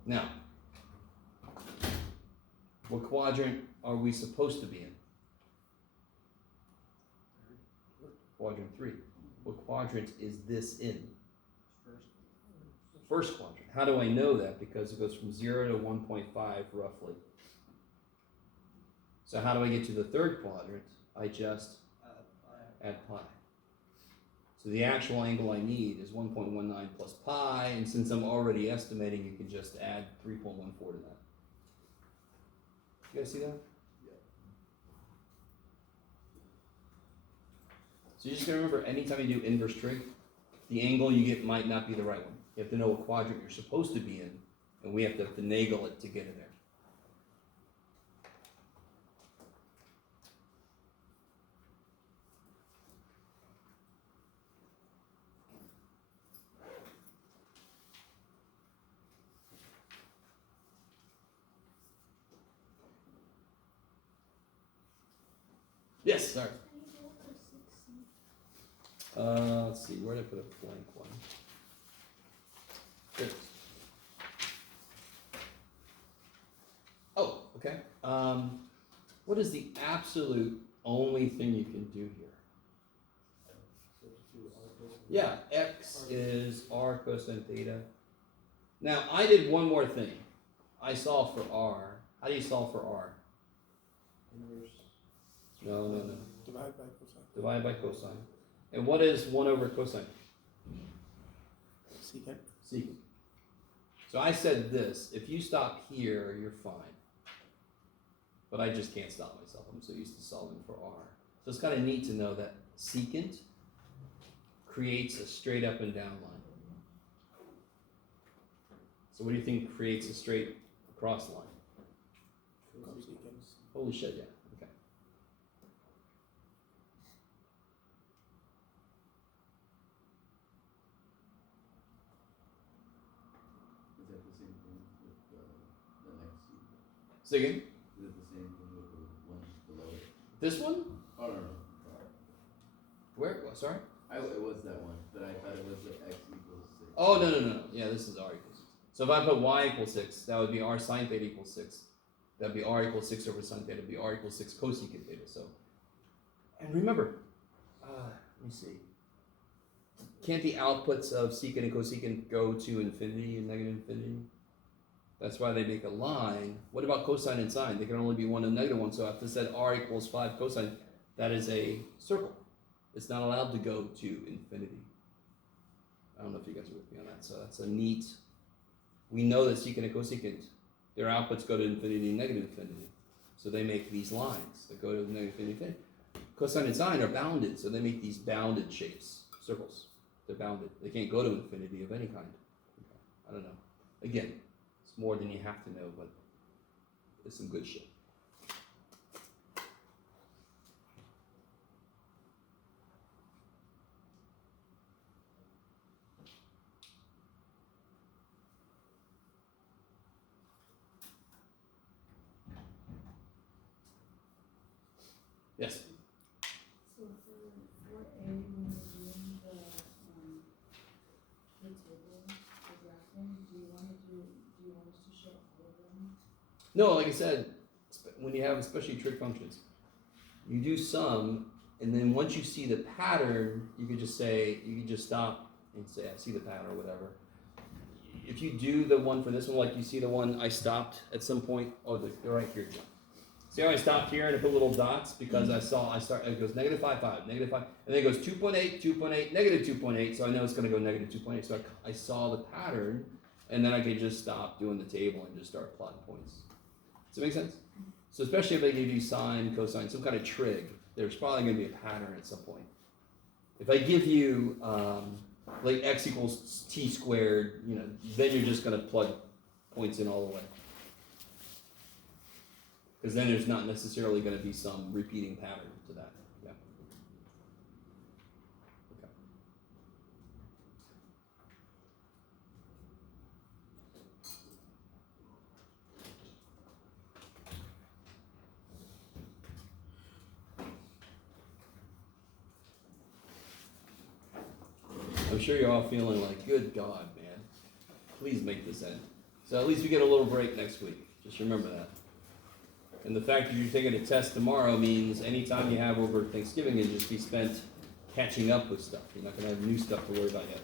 Now, what quadrant are we supposed to be in? Quadrant 3. What quadrant is this in? First quadrant. How do I know that? Because it goes from 0 to 1.5 roughly. So how do I get to the third quadrant? I just add pi. So the actual angle I need is 1.19 plus pi, and since I'm already estimating, you can just add 3.14 to that. You guys see that? Yeah. So you just gotta remember, anytime you do inverse trig, the angle you get might not be the right one. You have to know what quadrant you're supposed to be in, and we have to finagle it to get it there. Yes, sorry. Let's see, where did I put a blank one? There it is. Oh, okay. What is the absolute only thing you can do here? Yeah, x is r cosine theta. Now, I did one more thing. I solved for r. How do you solve for r? Inverse. No. Divide by cosine. Divide by cosine. And what is 1 over cosine? Secant. Secant. So I said this, if you stop here, you're fine. But I just can't stop myself. I'm so used to solving for r. So it's kind of neat to know that secant creates a straight up and down line. So what do you think creates a straight across line? Cosecant. Holy shit, yeah. Okay. Is that the same thing with the next sequence? Say again? Is it the same thing with the one below it? This one? Oh, no. Where? Sorry? It was that one, but I thought it was the x equals 6. Oh, no. Yeah, this is r equals 6. So if I put y equals 6, that would be r sine theta equals 6. That'd be r equals 6 over sine theta. That'd be r equals 6 cosecant theta. So, and remember, let me see. Can't the outputs of secant and cosecant go to infinity and negative infinity? That's why they make a line. What about cosine and sine? They can only be 1 and negative 1. So if I said r equals 5 cosine, that is a circle. It's not allowed to go to infinity. I don't know if you guys are with me on that. So that's a neat. We know that secant and cosecant, their outputs go to infinity and negative infinity. So they make these lines that go to negative infinity. Cosine and sine are bounded, so they make these bounded shapes, circles. They're bounded. They can't go to infinity of any kind. I don't know. Again, it's more than you have to know, but it's some good shit. Yes. So for A, when you're doing the table, the graphing, do you want us to show all of them? No, like I said, when you have especially trig functions, you do some, and then once you see the pattern, you could just stop and say, I see the pattern or whatever. If you do the one for this one, like you see the one I stopped at some point, they're right here, John. See how I stopped here and I put little dots because it goes negative 5, 5, negative 5, and then it goes 2.8, 2.8, negative 2.8, so I know it's going to go negative 2.8. So I saw the pattern, and then I could just stop doing the table and just start plotting points. Does that make sense? So especially if they give you sine, cosine, some kind of trig, there's probably going to be a pattern at some point. If I give you like x equals t squared, you know, then you're just going to plug points in all the way. Because then there's not necessarily going to be some repeating pattern to that. Yeah. Okay. I'm sure you're all feeling like, good God, man, please make this end. So at least we get a little break next week. Just remember that. And the fact that you're taking a test tomorrow means any time you have over Thanksgiving, it'll just be spent catching up with stuff. You're not going to have new stuff to worry about yet.